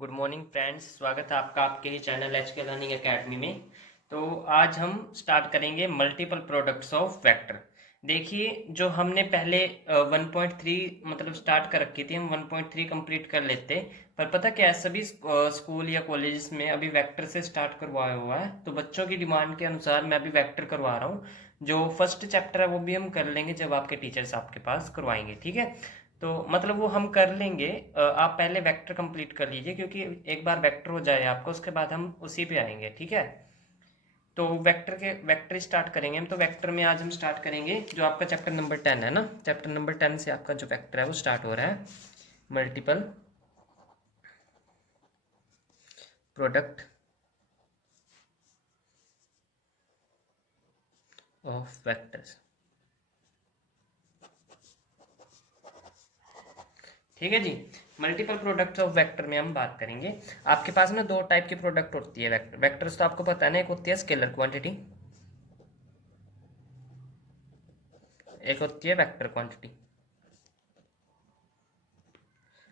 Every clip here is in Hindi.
गुड मॉर्निंग फ्रेंड्स, स्वागत है आपका आपके ही चैनल एचके लर्निंग एकेडमी में। तो आज हम स्टार्ट करेंगे मल्टीपल प्रोडक्ट्स ऑफ वेक्टर। देखिए, जो हमने पहले 1.3 मतलब स्टार्ट कर रखी थी, हम 1.3 कंप्लीट कर लेते। पर पता क्या है, सभी स्कूल या कॉलेजेस में अभी वेक्टर से स्टार्ट करवाया हुआ है, तो बच्चों की डिमांड के अनुसार मैं अभी वेक्टर करवा रहा हूँ। जो फर्स्ट चैप्टर है वो भी हम कर लेंगे जब आपके टीचर्स आपके पास करवाएंगे, ठीक है। तो मतलब वो हम कर लेंगे। आप पहले वेक्टर कंप्लीट कर लीजिए, क्योंकि एक बार वेक्टर हो जाए आपको, उसके बाद हम उसी पे आएंगे, ठीक है। तो वेक्टर स्टार्ट करेंगे हम। तो वेक्टर में आज हम स्टार्ट करेंगे जो आपका चैप्टर नंबर 10 है ना। चैप्टर नंबर 10 से आपका जो वेक्टर है वो स्टार्ट हो रहा है, मल्टीपल प्रोडक्ट ऑफ वेक्टर्स। ठीक है जी। मल्टीपल प्रोडक्ट्स ऑफ वेक्टर में हम बात करेंगे। आपके पास ना दो टाइप की प्रोडक्ट होती है वेक्टर वेक्टर्स, तो आपको पता है ना, एक होती है स्केलर क्वांटिटी, एक होती है वेक्टर क्वांटिटी।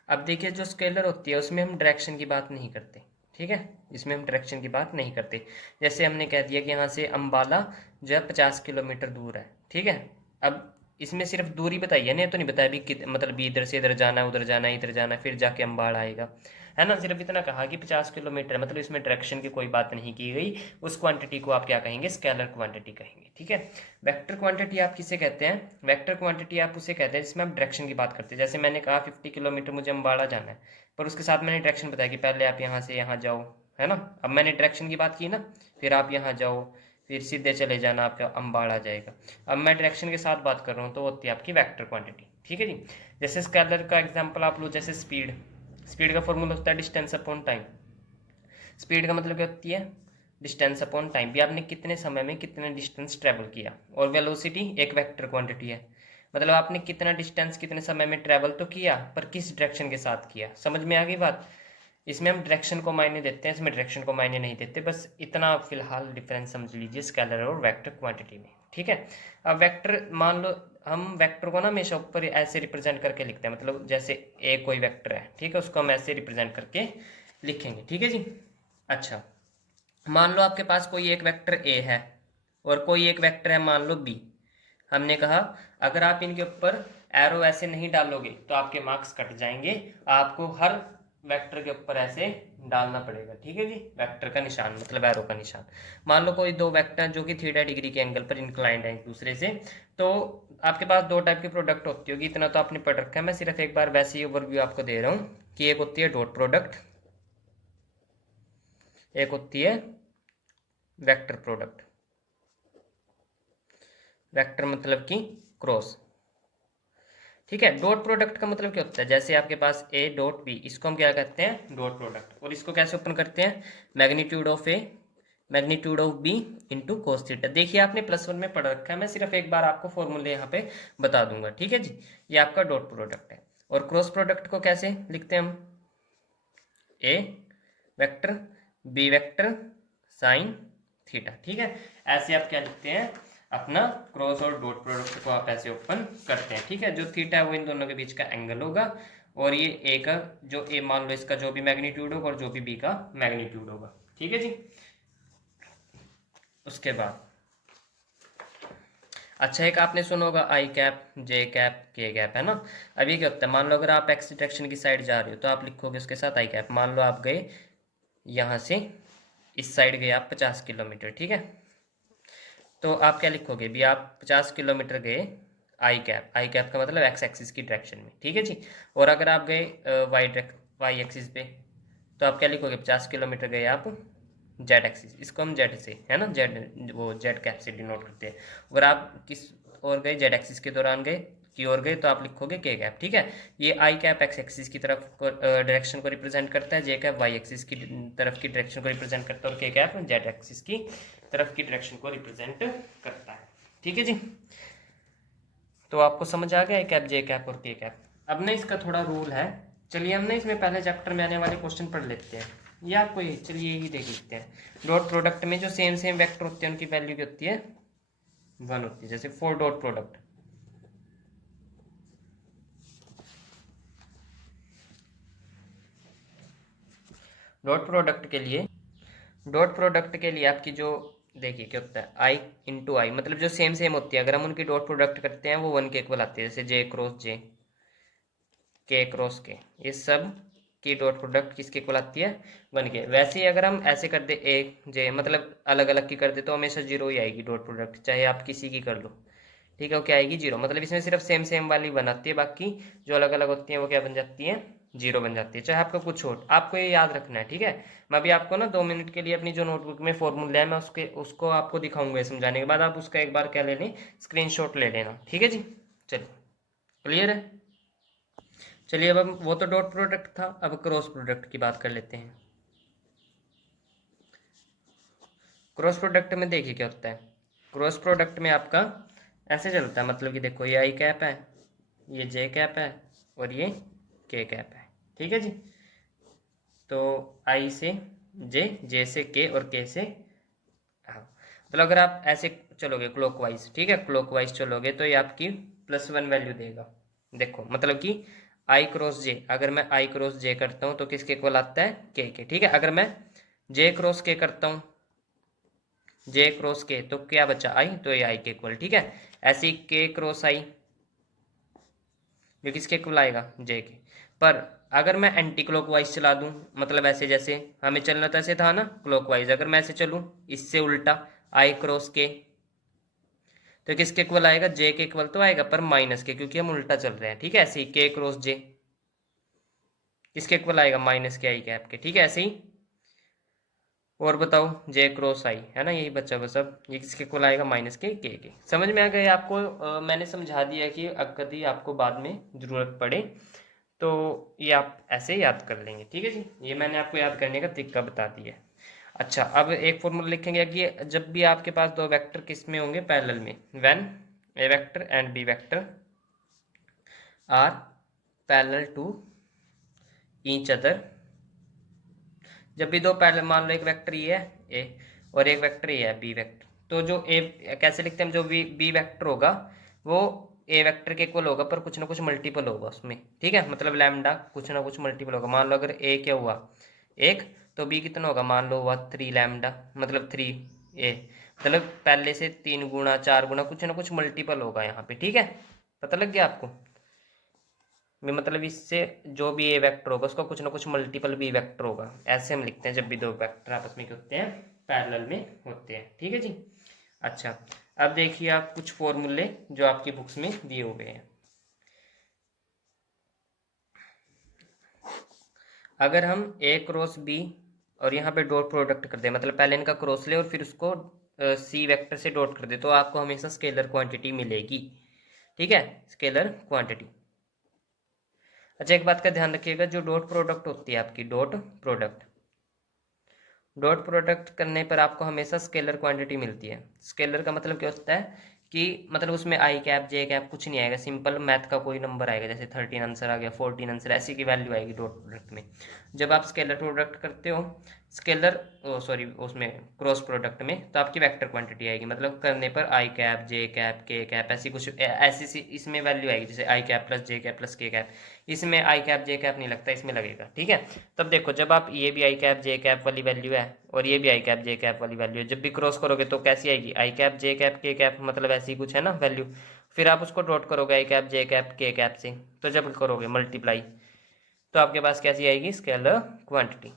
अब देखिए, जो स्केलर होती है उसमें हम डायरेक्शन की बात नहीं करते, ठीक है। इसमें हम डायरेक्शन की बात नहीं करते। जैसे हमने कह दिया कि यहाँ से अम्बाला जो है 50 किलोमीटर दूर है, ठीक है। अब इसमें सिर्फ दूरी बताई है, नहीं तो नहीं बताया भी मतलब भी इधर से इधर जाना है, उधर जाना है, इधर जाना है, फिर जाके अम्बाड़ा आएगा, है ना। सिर्फ इतना कहा कि 50 किलोमीटर, मतलब इसमें डायरेक्शन की कोई बात नहीं की गई। उस क्वांटिटी को आप क्या कहेंगे? स्केलर क्वांटिटी कहेंगे, ठीक है। वेक्टर क्वांटिटी आप किसे कहते हैं? वेक्टर क्वांटिटी आप उसे कहते हैं जिसमें आप डायरेक्शन की बात करते हैं। जैसे मैंने कहा 50 किलोमीटर मुझे अम्बाड़ा जाना है, पर उसके साथ मैंने डायरेक्शन बताया कि पहले आप यहाँ से यहाँ जाओ, है ना। अब मैंने डायरेक्शन की बात की ना, फिर आप यहाँ जाओ, फिर सीधे चले जाना, आपका अम्बाड़ा आ जाएगा। अब मैं डायरेक्शन के साथ बात कर रहा हूँ, तो होती है आपकी वेक्टर क्वांटिटी, ठीक है जी। जैसे स्केलर का एग्जाम्पल आप लो, जैसे स्पीड। स्पीड का फॉर्मूला होता है डिस्टेंस अपॉन टाइम। स्पीड का मतलब क्या होती है? डिस्टेंस अपॉन टाइम, भी आपने कितने समय में कितने डिस्टेंस ट्रेवल किया। और वेलोसिटी एक वेक्टर क्वांटिटी है, मतलब आपने कितना डिस्टेंस कितने समय में ट्रेवल तो किया, पर किस डायरेक्शन के साथ किया। समझ में आ गई बात? इसमें हम डायरेक्शन को मायने देते हैं, इसमें डायरेक्शन को मायने नहीं देते। बस इतना फिलहाल डिफरेंस समझ लीजिए स्केलर और वेक्टर क्वांटिटी में, ठीक है। अब वेक्टर मान लो, हम वेक्टर को ना हमेशा ऊपर ऐसे रिप्रेजेंट करके लिखते हैं, मतलब जैसे ए कोई वेक्टर है, ठीक है, उसको हम ऐसे रिप्रेजेंट करके लिखेंगे, ठीक है जी। अच्छा, मान लो आपके पास कोई एक वेक्टर ए है और कोई एक वेक्टर है मान लो बी। हमने कहा अगर आप इनके ऊपर एरो ऐसे नहीं डालोगे तो आपके मार्क्स कट जाएंगे। आपको हर वेक्टर के ऊपर ऐसे डालना पड़ेगा, ठीक है जी। वेक्टर का निशान मतलब एरो का निशान। मान लो कोई दो वेक्टर जो कि थीटा डिग्री के एंगल पर इंक्लाइंड है एक दूसरे से, तो आपके पास दो टाइप की प्रोडक्ट होती होगी, इतना तो आपने पढ़ रखा है। मैं सिर्फ एक बार वैसे ही ओवरव्यू आपको दे रहा हूँ कि एक होती है डॉट प्रोडक्ट, एक होती है वेक्टर प्रोडक्ट। वेक्टर मतलब कि क्रॉस, ठीक है। डॉट प्रोडक्ट का मतलब क्या होता है? जैसे आपके पास ए डॉट बी, इसको हम क्या कहते हैं? Dot product. और इसको कैसे ओपन करते हैं? Magnitude of A magnitude of B into cos theta. देखिए, आपने +1 में पढ़ रखा है, मैं सिर्फ एक बार आपको फॉर्मूले यहाँ पे बता दूंगा, ठीक है जी। ये आपका डॉट प्रोडक्ट है। और क्रॉस प्रोडक्ट को कैसे लिखते हैं हम? A vector B vector sine theta, ठीक है। ऐसे आप क्या लिखते हैं? अपना क्रॉस और डॉट प्रोडक्ट को आप ऐसे ओपन करते हैं, ठीक है। जो थीटा है वो इन दोनों के बीच का एंगल होगा, और ये ए का जो ए मान लो इसका जो भी मैग्नीट्यूड होगा, और जो भी बी का मैग्नीट्यूड होगा, ठीक है जी। उसके बाद अच्छा, एक आपने सुना होगा आई कैप जे कैप के कैप, है ना। अब ये क्या होता है? मान लो अगर आप एक्स डायरेक्शन की साइड जा रहे हो तो आप लिखोगे उसके साथ आई कैप। मान लो आप गए यहाँ से, इस साइड गए आप 50 किलोमीटर, ठीक है। तो आप क्या लिखोगे भी? आप 50 किलोमीटर गए, आई कैप का मतलब एक्स एक्सिस की डायरेक्शन में, ठीक है जी। और अगर आप गए वाई एक्सिस पे, तो आप क्या लिखोगे? 50 किलोमीटर गए आप जेड एक्सिस। इसको हम जेड से, है ना, जेड वो जेड कैप से डिनोट करते हैं। अगर आप किस और गए, जेड एक्सिस के दौरान गए की ओर गए, तो आप लिखोगे के कैप, ठीक है। ये आई कैप एक्स एक्सिस की तरफ डायरेक्शन को रिप्रेजेंट करता है, जे कैप वाई एक्सिस की तरफ की डायरेक्शन को रिप्रेजेंट करता है, और के कैप जेड एक्सिस की तरफ की डायरेक्शन को रिप्रेजेंट करता है, ठीक है जी। तो आपको समझ आ गया कैप जे कैप और के कैप। अब ना इसका थोड़ा रूल है, चलिए हम ना इसमें पहले चैप्टर में आने वाले क्वेश्चन पढ़ लेते हैं, या कोई चलिए यही देख लेते हैं। डॉट प्रोडक्ट में जो सेम सेम वेक्टर होते हैं उनकी वैल्यू क्या होती है? 1 होती है। जैसे 4 डॉट प्रोडक्ट, डॉट प्रोडक्ट के लिए आपकी जो, देखिए क्या होता है, आई इंटू आई, मतलब जो सेम सेम होती है, अगर हम उनकी डॉट प्रोडक्ट करते हैं वो 1 के इक्वल आती है, जैसे जे क्रॉस जे, के क्रॉस के, ये सब की डॉट प्रोडक्ट किसके इक्वल आती है, 1 के। वैसे ही अगर हम ऐसे कर दे ए जे, मतलब अलग अलग की कर दे, तो हमेशा जीरो ही आएगी डॉट प्रोडक्ट, चाहे आप किसी की कर लो, ठीक है, वो क्या आएगी, जीरो। मतलब इसमें सिर्फ सेम सेम वाली बनाती है, बाकी जो अलग अलग होती है वो क्या बन जाती है, जीरो बन जाती है, चाहे आपका कुछ हो। आपको ये याद रखना है, ठीक है। मैं अभी आपको ना 2 मिनट के लिए अपनी जो नोटबुक में फॉर्मूला है, मैं उसको आपको दिखाऊंगा, समझाने के बाद आप उसका एक बार क्या ले लें, स्क्रीनशॉट ले लेना, ठीक है जी। चलिए, क्लियर है। चलिए, अब हम, वो तो डॉट प्रोडक्ट था, अब क्रॉस प्रोडक्ट की बात कर लेते हैं। क्रॉस प्रोडक्ट में देखिए क्या होता है। क्रॉस प्रोडक्ट में आपका ऐसे चलता है, मतलब कि देखो, ये आई कैप है, ये जे कैप है, और ये के कैप है, ठीक है जी। तो आई से जे, जे से के, और के से, हाँ, मतलब अगर आप ऐसे चलोगे क्लॉकवाइज, ठीक है, क्लॉकवाइज चलोगे तो ये आपकी +1 वैल्यू देगा। देखो, मतलब कि आई क्रॉस जे, अगर मैं आई क्रॉस जे करता हूँ तो किसके इक्वल आता है, के, ठीक है। अगर मैं जे क्रॉस के करता हूँ, जे क्रॉस के, तो क्या बचा, आई, तो ये आई के इक्वल, ठीक है। ऐसे ही के क्रॉस आई, जो किसके इक्वल आएगा, जे के। पर अगर मैं एंटी क्लॉकवाइज चला दूं, मतलब ऐसे, जैसे हमें चलना तो ऐसे था ना क्लॉकवाइज, अगर मैं ऐसे चलूं इससे उल्टा, आई क्रॉस के, तो किसके इक्वल आएगा, जे के इक्वल तो आएगा, पर माइनस के, क्योंकि हम उल्टा चल रहे हैं, ठीक है। ऐसे ही के क्रॉस जे किसके इक्वल आएगा, माइनस के आई कैप के, ठीक है। ऐसे ही, और बताओ, जे क्रॉस आई है ना, यही बच्चा बस। अब ये किसके इक्वल आएगा, माइनस के। समझ में आ गया आपको। मैंने समझा दिया कि अगर कभी आपको बाद में ज़रूरत पड़े तो ये आप ऐसे याद कर लेंगे, ठीक है जी। ये मैंने आपको याद करने का तरीका बता दिया है। अच्छा, अब एक फॉर्मूला लिखेंगे कि जब भी आपके पास दो वेक्टर किस में होंगे, पैरेलल में, when A vector and B vector are parallel to each other. जब भी दो पैरेलल, मान लो एक वेक्टर ये है ए, और एक वेक्टर ये है बी वेक्टर, तो जो ए, कैसे लिखते हैं, जो बी वेक्टर होगा वो ए वेक्टर के इक्वल होगा, पर कुछ ना कुछ मल्टीपल होगा उसमें, ठीक है। मतलब लैम्डा कुछ ना कुछ मल्टीपल होगा। मान लो अगर ए क्या हुआ, एक, तो बी कितना होगा, मान लो हुआ 3 लैम्डा, मतलब 3 ए, मतलब पहले से 3 गुना 4 गुना कुछ ना कुछ मल्टीपल होगा यहाँ पे, ठीक है। पता लग गया आपको। मतलब इससे जो भी ए वेक्टर होगा उसका कुछ ना कुछ मल्टीपल बी वेक्टर होगा, ऐसे हम लिखते हैं जब भी दो वेक्टर आपस में होते हैं, पैरेलल में होते हैं, ठीक है जी। अच्छा, अब देखिए आप कुछ फॉर्मूले जो आपकी बुक्स में दिए हुए हैं। अगर हम ए क्रॉस बी और यहाँ पे डॉट प्रोडक्ट कर दे, मतलब पहले इनका क्रॉस ले और फिर उसको सी वेक्टर से डॉट कर दे, तो आपको हमेशा स्केलर क्वांटिटी मिलेगी, ठीक है, स्केलर क्वांटिटी। अच्छा, एक बात का ध्यान रखिएगा, जो डॉट प्रोडक्ट होती है आपकी, डॉट प्रोडक्ट करने पर आपको हमेशा स्केलर क्वांटिटी मिलती है। स्केलर का मतलब क्या होता है कि मतलब उसमें आई कैप जे कैप कुछ नहीं आएगा, सिंपल मैथ का कोई नंबर आएगा, जैसे 13 आंसर आ गया, 14 आंसर, ऐसी की वैल्यू आएगी डॉट प्रोडक्ट में। जब आप स्केलर प्रोडक्ट करते हो, स्केलर सॉरी उसमें क्रॉस प्रोडक्ट में, तो आपकी वेक्टर क्वांटिटी आएगी, मतलब करने पर आई कैप जे कैप के कैप ऐसी कुछ ऐसी सी इसमें वैल्यू आएगी, जैसे आई cap plus j cap plus k cap. इसमें आई कैप जे कैप नहीं लगता, इसमें लगेगा, ठीक है। तब देखो, जब आप, ये भी आई कैप जे कैप वाली वैल्यू है और ये भी आई कैप जे कैप वाली वैल्यू है, जब भी क्रॉस करोगे तो कैसी आएगी, आई कैप जे कैप के कैप, मतलब ऐसी कुछ है ना वैल्यू। फिर आप उसको डॉट करोगे आई कैप जे कैप के कैप से, तो जब करोगे मल्टीप्लाई, तो आपके पास कैसी आएगी, स्केलर क्वांटिटी।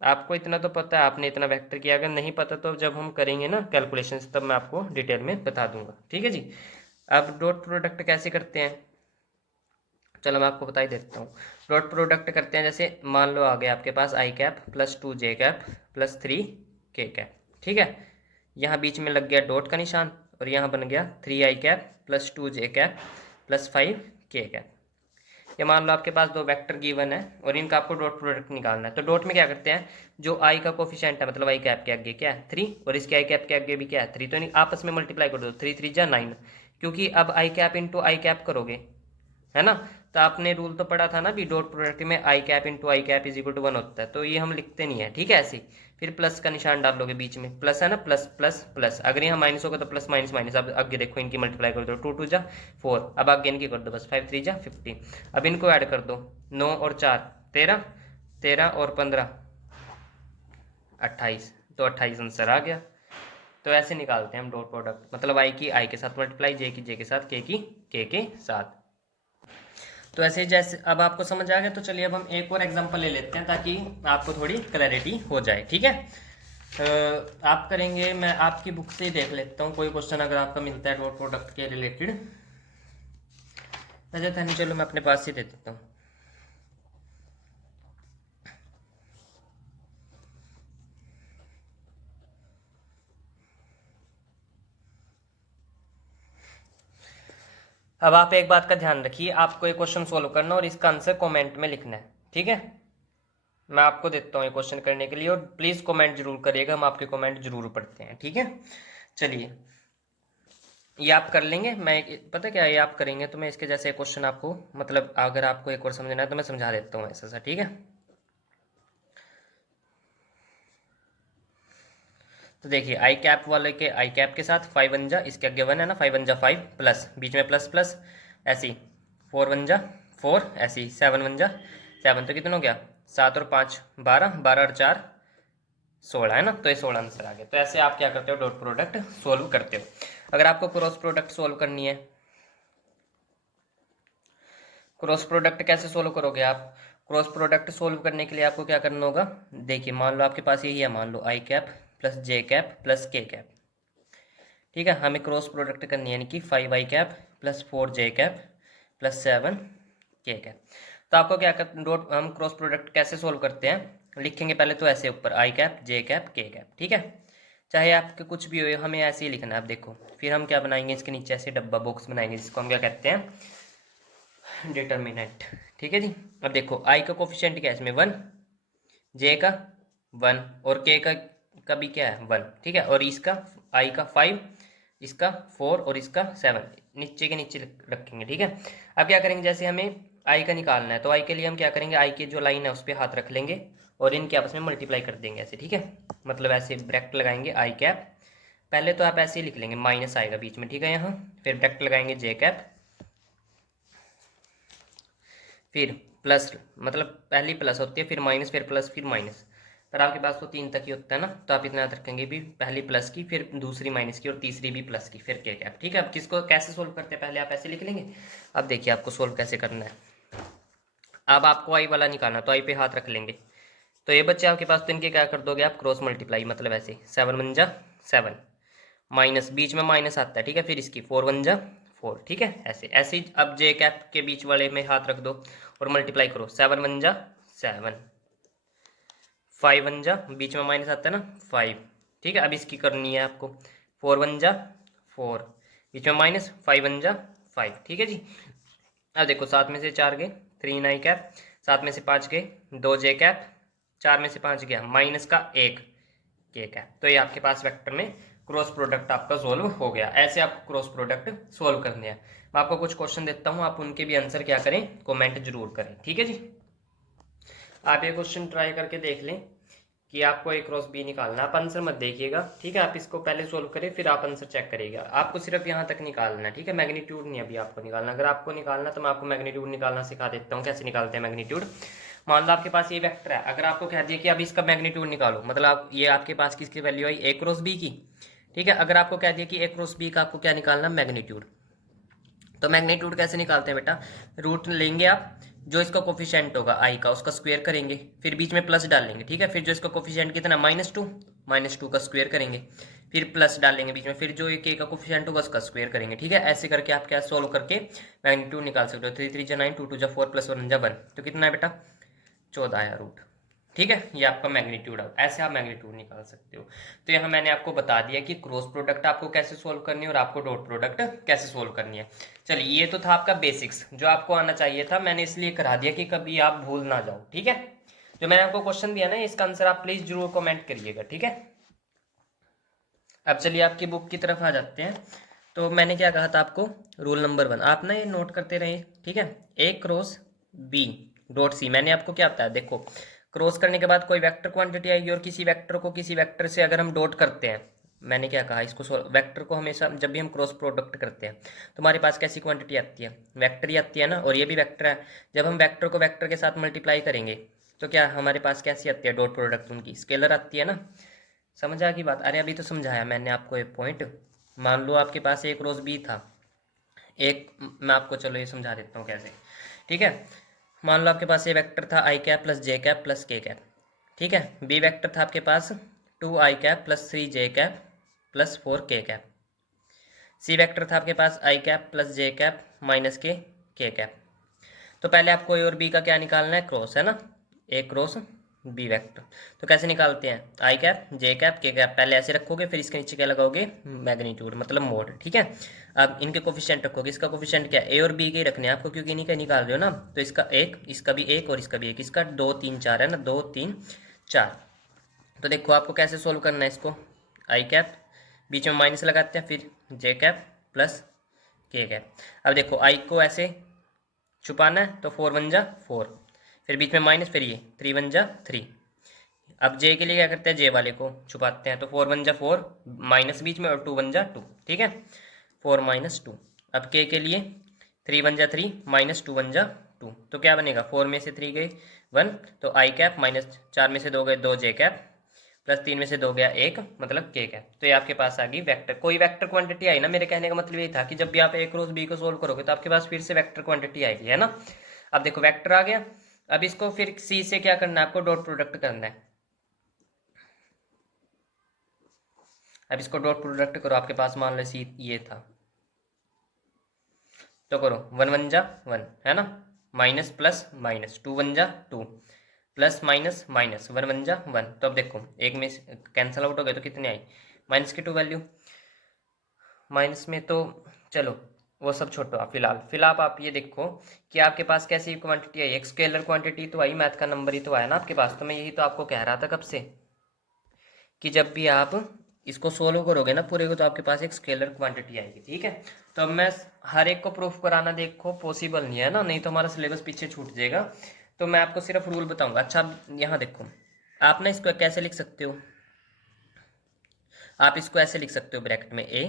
आपको इतना तो पता है, आपने इतना वेक्टर किया, अगर नहीं पता तो जब हम करेंगे ना कैलकुलेशन, तब मैं आपको डिटेल में बता दूंगा, ठीक है जी। अब डॉट प्रोडक्ट कैसे करते हैं, चलो मैं आपको बता ही देता हूँ। डॉट प्रोडक्ट करते हैं, जैसे मान लो आ गया आपके पास i cap plus 2 J cap plus 3 के कैप, ठीक है। यहाँ बीच में लग गया डॉट का निशान, और यहाँ बन गया 3 आई कैप प्लस 2 जे कैप प्लस 5 के कैप। ये मान लो आपके पास दो वेक्टर गिवन है और इनका आपको डॉट प्रोडक्ट निकालना है। तो डॉट में क्या करते हैं, जो आई का कोफिशिएंट है, मतलब आई कैप के आगे क्या है 3, और इसके आई कैप के आगे भी क्या है 3, तो इन्हें आपस में मल्टीप्लाई कर दो, 3 3 जा 9, क्योंकि अब आई कैप इंटू आई कैप करोगे, है ना। तो आपने रूल तो पढ़ा था ना भी, डॉट प्रोडक्ट में I cap into I cap is equal to 1 होता है, तो ये हम लिखते नहीं है, ठीक है। ऐसे फिर प्लस का निशान डाल लोगे, बीच में प्लस है ना, प्लस प्लस प्लस, अगर यहाँ माइनस होगा तो प्लस माइनस माइनस। अब आगे देखो, इनकी मल्टीप्लाई कर दो, 2 2 जा 4, अब आगे इनकी कर दो बस, 5 3 जा 15। अब इनको ऐड कर दो, 9 और 4 13, 13 और 15 28, तो 28 आंसर आ गया। तो ऐसे निकालते हैं हम डॉट प्रोडक्ट, मतलब आई की आई के साथ मल्टीप्लाई, जे की जे के साथ, के की के साथ। तो ऐसे जैसे अब आपको समझ आ गया, तो चलिए अब हम एक और एग्जांपल ले लेते हैं ताकि आपको थोड़ी क्लैरिटी हो जाए, ठीक है। आप करेंगे, मैं आपकी बुक से ही देख लेता हूँ कोई क्वेश्चन अगर आपका मिलता है डॉट प्रोडक्ट के रिलेटेड। अच्छा नहीं, चलो मैं अपने पास ही दे देता हूँ। अब आप एक बात का ध्यान रखिए, आपको एक क्वेश्चन सोल्व करना और इसका आंसर कमेंट में लिखना है, ठीक है। मैं आपको देता हूँ ये क्वेश्चन करने के लिए, और प्लीज़ कमेंट जरूर करिएगा, हम आपके कमेंट जरूर पढ़ते हैं, ठीक है। चलिए ये आप कर लेंगे, मैं पता क्या ये आप करेंगे तो मैं इसके जैसे क्वेश्चन आपको, मतलब अगर आपको एक और समझना है तो मैं समझा देता हूँ ऐसा सा, ठीक है। तो देखिए आई कैप वाले के आई कैप के साथ 5 वन जा, इसके आगे 1 है ना, 5 वन जा 5 प्लस बीच में प्लस प्लस, ऐसी 4 वन जा 4, ऐसी 7 वन जा 7, तो कितना हो गया 7 और 5 12, 12 और 4 16 है ना, तो ये 16 आंसर आ गया। तो ऐसे आप क्या करते हो, डॉट प्रोडक्ट सोल्व करते हो। अगर आपको क्रॉस प्रोडक्ट सोल्व करनी है, क्रॉस प्रोडक्ट कैसे सोल्व करोगे आप, क्रॉस प्रोडक्ट सोल्व करने के लिए आपको क्या करना होगा, देखिए मान लो आपके पास यही है, मान लो आई cap plus j cap plus k cap, ठीक है। हमें क्रॉस प्रोडक्ट करनी है, यानी कि 5 आई कैप प्लस 4 जे कैप प्लस 7 के कैप। तो आपको क्या कर, डॉट हम क्रॉस प्रोडक्ट कैसे सोल्व करते हैं, लिखेंगे पहले तो ऐसे ऊपर आई कैप जे कैप के कैप, ठीक है। चाहे आपके कुछ भी हो, हमें ऐसे ही लिखना है। आप देखो फिर हम क्या बनाएंगे, इसके नीचे ऐसे डब्बा बॉक्स बनाएंगे, जिसको हम क्या कहते हैं, डिटर्मिनेंट, ठीक है जी। अब देखो आई का कोफिशिएंट क्या है इसमें 1, जे का 1 और के का भी क्या है 1, ठीक है। और इसका आई का 5, इसका 4 और इसका 7 नीचे के नीचे रखेंगे, ठीक है। अब क्या करेंगे, जैसे हमें आई का निकालना है तो आई के लिए हम क्या करेंगे, आई की जो लाइन है उस पर हाथ रख लेंगे और इनके आपस में मल्टीप्लाई कर देंगे ऐसे, ठीक है। मतलब ऐसे ब्रैकेट लगाएंगे आई कैप, पहले तो आप ऐसे ही लिख लेंगे, माइनस आएगा बीच में, ठीक है यहाँ, फिर ब्रैकेट लगाएंगे जे कैप, फिर प्लस, मतलब पहली प्लस होती है फिर माइनस फिर प्लस फिर माइनस, पर आपके पास तो 3 तक ही होता है ना, तो आप इतना याद रखेंगे भी, पहली प्लस की फिर दूसरी माइनस की और तीसरी भी प्लस की फिर के कैप, ठीक है। अब किसको कैसे सोल्व करते हैं, पहले आप ऐसे लिख लेंगे। अब देखिए आपको सोल्व कैसे करना है, अब आपको आई वाला निकालना, तो आई पे हाथ रख लेंगे, तो ये बच्चे आपके पास, तो इनके क्या कर दोगे आप, क्रॉस मल्टीप्लाई, मतलब ऐसे 7 वन जा 7 माइनस बीच में माइनस आता है, ठीक है, फिर इसकी 4 वन जा 4, ठीक है, ऐसे ऐसे ही। अब जे कैप के बीच वाले में हाथ रख दो और मल्टीप्लाई करो, 7 वन जा 7, 5 वन जा बीच में माइनस आता है ना 5, ठीक है। अब इसकी करनी है आपको 4 वन जा 4 बीच में माइनस 5 वन जा 5, ठीक है जी। अब देखो 7 में से 4 गए 3 आई कैप, 7 में से 5 गए 2 जे कैप, 4 में से 5 गया माइनस का 1 के कैप। तो ये आपके पास वेक्टर में क्रॉस प्रोडक्ट आपका सोल्व हो गया। ऐसे आपको क्रॉस प्रोडक्ट सोल्व करने हैं। मैं आपको कुछ क्वेश्चन देता हूँ, आप उनके भी आंसर क्या करें, कमेंट जरूर करें, ठीक है जी। आप ये क्वेश्चन ट्राई करके देख लें कि आपको ए क्रॉस बी निकालना, आप आंसर मत देखिएगा, ठीक है। आप इसको पहले सोल्व करें फिर आप आंसर चेक करिएगा, आपको सिर्फ यहाँ तक निकालना है, ठीक है। मैग्नीट्यूड नहीं अभी आपको निकालना, अगर आपको निकालना तो मैं आपको मैग्नीट्यूड निकालना सिखा देता हूँ, कैसे निकालते हैं मैग्नीट्यूड। मान लो आपके पास ये वेक्टर है, अगर आपको कह दिया कि अब इसका मैग्नीट्यूड निकालो, मतलब आप ये आपके पास किसकी वैल्यू आई, ए क्रॉस बी की, ठीक है। अगर आपको कह दिया कि ए क्रॉस बी का आपको क्या निकालना, मैग्नीट्यूड, तो मैग्नीट्यूड कैसे निकालते हैं बेटा, रूट लेंगे आप, जो इसका कोफिशिएंट होगा आई का उसका स्क्वायर करेंगे, फिर बीच में प्लस डालेंगे, ठीक है। फिर जो इसका कोफिशिएंट कितना -2 का स्क्वायर करेंगे, फिर प्लस डालेंगे बीच में, फिर जो के का कोफिशिएंट होगा उसका स्क्वायर करेंगे, ठीक है। ऐसे करके आप क्या सोल्व करके मैग्नीट्यूड निकाल सकते हो। 3 3 जा 9, 2 2 जा 4 प्लस 1 जा 1, तो कितना है बेटा 14 आया रूट, ठीक है। ये आपका मैग्नीट्यूड है, ऐसे आप मैग्नीट्यूड निकाल सकते हो। तो यहाँ मैंने आपको बता दिया कि क्रॉस प्रोडक्ट आपको कैसे सोल्व करनी है और आपको डॉट प्रोडक्ट कैसे सोल्व करनी है। चलिए ये तो था आपका बेसिक्स, जो आपको आना चाहिए था, मैंने इसलिए करा दिया कि कभी आप भूल ना जाओ, ठीक है। जो मैंने आपको क्वेश्चन दिया ना, इसका आंसर आप प्लीज जरूर कमेंट करिएगा, ठीक है। अब चलिए आपकी बुक की तरफ आ जाते हैं। तो मैंने क्या कहा था आपको, रूल नंबर 1 आप ना ये नोट करते रहिए, ठीक है। ए क्रॉस बी डॉट सी, मैंने आपको क्या बताया, देखो क्रॉस करने के बाद कोई वेक्टर क्वांटिटी आएगी और किसी वेक्टर को किसी वेक्टर से अगर हम डॉट करते हैं, मैंने क्या कहा इसको, वेक्टर को हमेशा जब भी हम क्रॉस प्रोडक्ट करते हैं तो हमारे पास कैसी क्वांटिटी आती है, वेक्टर ही आती है ना, और ये भी वेक्टर है। जब हम वेक्टर को वेक्टर के साथ मल्टीप्लाई करेंगे तो क्या हमारे पास कैसी आती है डॉट प्रोडक्ट, उनकी स्केलर आती है ना। समझ आ गई बात। अरे अभी तो समझाया मैंने आपको एक पॉइंट। मान लो आपके पास एक रोज बी था, एक मैं आपको चलो ये समझा देता हूँ कैसे। ठीक है, मान लो आपके पास ये वेक्टर था i cap plus j cap plus k cap. ठीक है, बी वेक्टर था आपके पास 2 i cap plus 3 j cap plus 4 k cap. C vector था आपके पास i cap plus j cap minus k cap. तो पहले आपको ए और बी का क्या निकालना है, क्रॉस है ना, ए क्रॉस बी वेक्टर। तो कैसे निकालते हैं, आई कैप जे कैप के कैप पहले ऐसे रखोगे, फिर इसके नीचे क्या लगाओगे, मैग्नीट्यूड मतलब मोड। ठीक है, अब इनके कोफिशिएंट रखोगे, इसका कोफिशिएंट क्या है, ए और बी के रखने हैं आपको, क्योंकि इन्हीं का निकाल रहे हो ना। तो इसका एक, इसका भी एक और इसका भी एक, इसका 2 3 4 है ना, 2 3 4। तो देखो आपको कैसे सोल्व करना है इसको, आई कैप बीच में माइनस लगाते हैं, फिर जे कैप प्लस के कैप। अब देखो आई को ऐसे छुपाना है तो 4 1 जा 4, फिर बीच में माइनस, फिर ये 3 1 जा 3। अब जे के लिए क्या करते हैं, जे वाले को छुपाते हैं, तो 4 1 जा 4 माइनस बीच में और 2 1 जा 2। ठीक है, 4 - 2। अब के लिए 3 1 जा 3 माइनस 2 1 जा 2। तो क्या बनेगा, 4 में से 3 गए 1, तो आई कैप माइनस 4 में से 2 गए 2 जे कैप प्लस 3 में से 2 गया 1 मतलब के कैप। तो ये आपके पास आ गई वेक्टर, कोई वेक्टर क्वांटिटी आई ना। मेरे कहने का मतलब ये था कि जब भी आप ए क्रॉस बी को सोल्व करोगे तो आपके पास फिर से वेक्टर क्वांटिटी आएगी, है ना। अब देखो वेक्टर आ गया, अब इसको फिर सी से क्या करना है आपको, डॉट प्रोडक्ट करना है। अब इसको डॉट प्रोडक्ट करो, आपके पास मान लो सी ये था, तो करो 1 1 जा 1 है ना, माइनस प्लस माइनस 2 1 जा 2 प्लस माइनस माइनस 1 1 जा 1। तो अब देखो एक में कैंसिल आउट हो गए तो कितने आई, माइनस की 2 वैल्यू माइनस में। तो चलो वो सब छोड़ो आप, फिलहाल आप ये देखो कि आपके पास कैसी क्वांटिटी आई, एक स्केलर क्वांटिटी तो आई, मैथ का नंबर ही तो आया ना आपके पास। तो मैं यही तो आपको कह रहा था कब से, कि जब भी आप इसको सोल्व करोगे ना पूरे को, तो आपके पास एक स्केलर क्वांटिटी आएगी। ठीक है, तो अब मैं हर एक को प्रूफ कराना देखो पॉसिबल नहीं है ना, नहीं तो हमारा सिलेबस पीछे छूट जाएगा। तो मैं आपको सिर्फ रूल बताऊंगा। अच्छा यहाँ देखो, आप ना इसको कैसे लिख सकते हो, आप इसको ऐसे लिख सकते हो ब्रैकेट में ए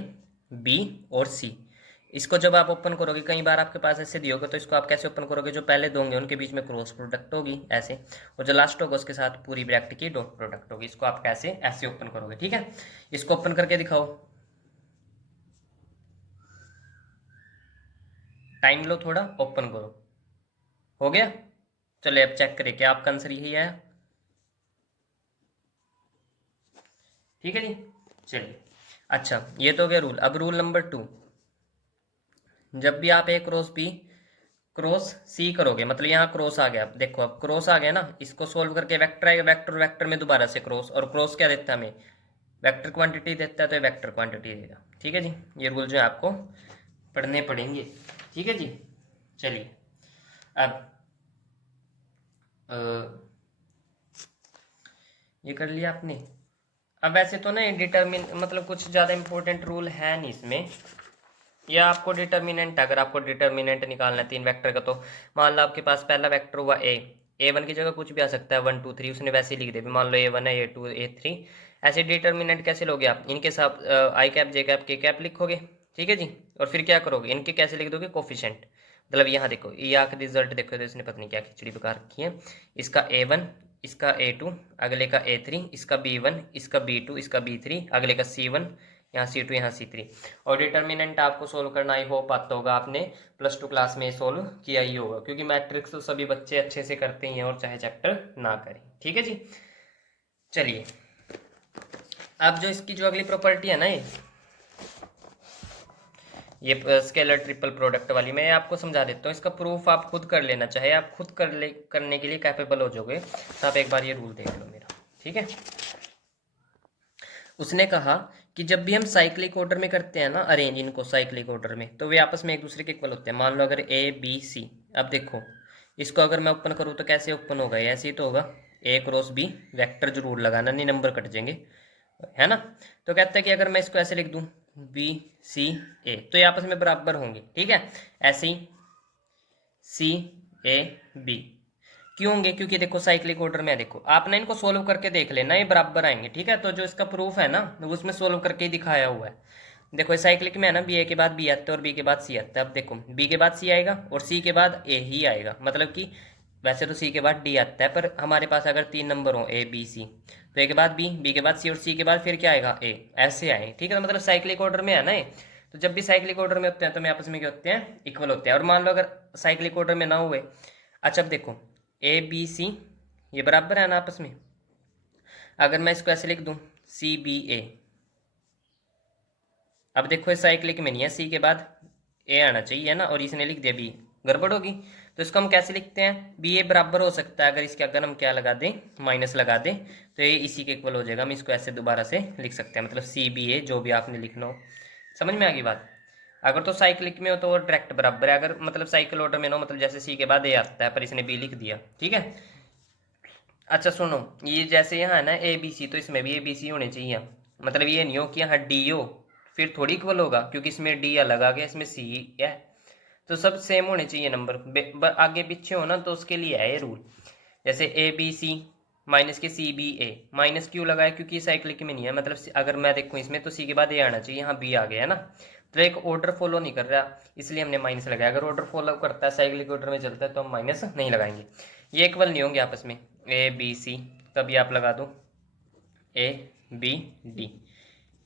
बी और सी। इसको जब आप ओपन करोगे, कई बार आपके पास ऐसे दिए होगा, तो इसको आप कैसे ओपन करोगे, जो पहले दो होंगे उनके बीच में क्रॉस प्रोडक्ट होगी ऐसे, और जो लास्ट होगा उसके साथ पूरी ब्रैकेट की डॉट प्रोडक्ट होगी। इसको आप कैसे ऐसे ओपन करोगे। ठीक है, इसको ओपन करके दिखाओ, टाइम लो थोड़ा, ओपन करो, हो गया। चलिए अब चेक करें क्या आपका आंसर यही है। ठीक है जी, चलिए अच्छा ये तो हो गया रूल। अब रूल नंबर 2, जब भी आप ए क्रॉस बी क्रॉस सी करोगे, मतलब यहाँ क्रॉस आ गया, देखो अब क्रॉस आ गया ना, इसको सोल्व करके वेक्टर आएगा, वेक्टर वेक्टर में दोबारा से क्रॉस, और क्रॉस क्या देता है हमें, वेक्टर क्वांटिटी देता है, तो ये वेक्टर क्वांटिटी देगा। ठीक है जी, ये रूल जो है आपको पढ़ने पड़ेंगे। ठीक है जी, चलिए अब ये कर लिया आपने। अब वैसे तो ना डिटर्मिन मतलब कुछ ज़्यादा इंपॉर्टेंट रूल है नहीं इसमें, या आपको डिटर्मिनेंट, अगर आपको डिटर्मिनेंट निकालना है 3 वेक्टर का, तो मान लो आपके पास पहला वेक्टर हुआ ए 1 की जगह कुछ भी आ सकता है 1 2 3, उसने वैसे ही लिख दिया। मान लो A1 है A2 A3, ऐसे डिटर्मिनेंट कैसे लोगे आप, इनके साथ आई कैप जे कैप के कैप लिखोगे। ठीक है जी, और फिर क्या करोगे, इनके कैसे लिख दोगे, कोफिशिएंट। मतलब यहाँ देखो ये आके रिजल्ट देखो, तो इसने पता नहीं क्या खिचड़ी पका रखी है, इसका A1 इसका A2 अगले का A3, इसका B1 इसका B2 इसका B3 अगले का C1 यहाँ C2 यहाँ C3। और डिटर्मिनेंट आपको सोल्व करना, आई होप आता होगा, आपने +2 क्लास में सोल्व किया ही होगा, क्योंकि मैट्रिक्स तो सभी बच्चे अच्छे से करते ही हैं, और चाहे चैप्टर ना करें। ठीक है जी, चलिए अब जो इसकी जो अगली प्रॉपर्टी है ना, ये स्केलर ट्रिपल प्रोडक्ट वाली, मैं आपको समझा देता हूँ। इसका प्रूफ आप खुद कर लेना, चाहे आप खुद करने के लिए कैपेबल हो जाओगे, तो आप एक बार ये रूल देख लो मेरा। ठीक है, उसने कहा कि जब भी हम साइक्लिक ऑर्डर में करते हैं ना, अरेंज इनको साइक्लिक ऑर्डर में, तो वे आपस में एक दूसरे के इक्वल होते हैं। मान लो अगर ए बी सी, अब देखो इसको अगर मैं ओपन करूँ तो कैसे ओपन होगा, ऐसे ही तो होगा, ए क्रॉस बी, वेक्टर जरूर लगाना, नहीं नंबर कट जाएंगे, है ना। तो कहता है कि अगर मैं इसको ऐसे लिख दूं बी सी ए, तो ये आपस में बराबर होंगे। ठीक है, ऐसे ही सी ए बी क्यों होंगे, क्योंकि देखो साइक्लिक ऑर्डर में है, देखो आप ना इनको सोल्व करके देख लेना, ये बराबर आएंगे। ठीक है, तो जो इसका प्रूफ है ना उसमें सोल्व करके ही दिखाया हुआ है। देखो साइक्लिक में है ना, बी ए के बाद बी आता है और बी के बाद सी आता है। अब देखो बी के बाद सी आएगा और सी के बाद ए ही आएगा, मतलब कि वैसे तो सी के बाद डी आता है, पर हमारे पास अगर 3 नंबर हो ए बी सी, तो ए के बाद बी, बी के बाद सी और सी के बाद फिर क्या आएगा ए, ऐसे आए, ठीक है। तो मतलब साइक्लिक ऑर्डर में है ना ये। तो जब भी साइक्लिक ऑर्डर में होते हैं तो मैं आपस में क्या होते हैं, इक्वल होते हैं। और मान लो अगर साइक्लिक ऑर्डर में ना हुए, अच्छा अब देखो ए बी सी ये बराबर है ना आपस में। अगर मैं इसको ऐसे लिख दूं सी बी ए, अब देखो इस साइक्लिक में नहीं है, सी के बाद ए आना चाहिए ना, और इसने लिख दिया बी, गड़बड़ होगी। तो इसको हम कैसे लिखते हैं, बी ए बराबर हो सकता है अगर इसके अगर हम क्या लगा दें, माइनस लगा दें, तो ये इसी के इक्वल हो जाएगा। हम इसको ऐसे दोबारा से लिख सकते हैं, मतलब सी बी ए जो भी आपने लिखना हो। समझ में आ गई बात। अगर तो साइक्लिक में हो तो वो डायरेक्ट बराबर है, अगर मतलब साइकिल ऑर्डर में ना हो, मतलब जैसे सी के बाद ए आता है पर इसने बी लिख दिया, ठीक है। अच्छा सुनो, ये जैसे यहाँ है ना ए बी सी, तो इसमें भी ए बी सी होने चाहिए। मतलब ये नहीं हो कि यहाँ डी हो फिर थोड़ी इक्वल होगा, क्योंकि इसमें डी अलग आ गया, इसमें सी है। तो सब सेम होने चाहिए नंबर, आगे पीछे हो ना तो उसके लिए है ये रूल। जैसे ए बी सी माइनस के सी बी ए, माइनस क्यों लगाया, क्योंकि साइक्लिक में नहीं है, मतलब अगर मैं देखूँ इसमें तो सी के बाद ए आना चाहिए, यहाँ बी आ गया है ना। तो एक ऑर्डर फॉलो नहीं कर रहा, इसलिए हमने माइनस लगाया। अगर ऑर्डर फॉलो करता है, साइक्लिक ऑर्डर में चलता है, तो हम माइनस नहीं लगाएंगे। ये इक्वल नहीं होंगे आपस में, ए बी सी, तभी आप लगा दो ए बी डी,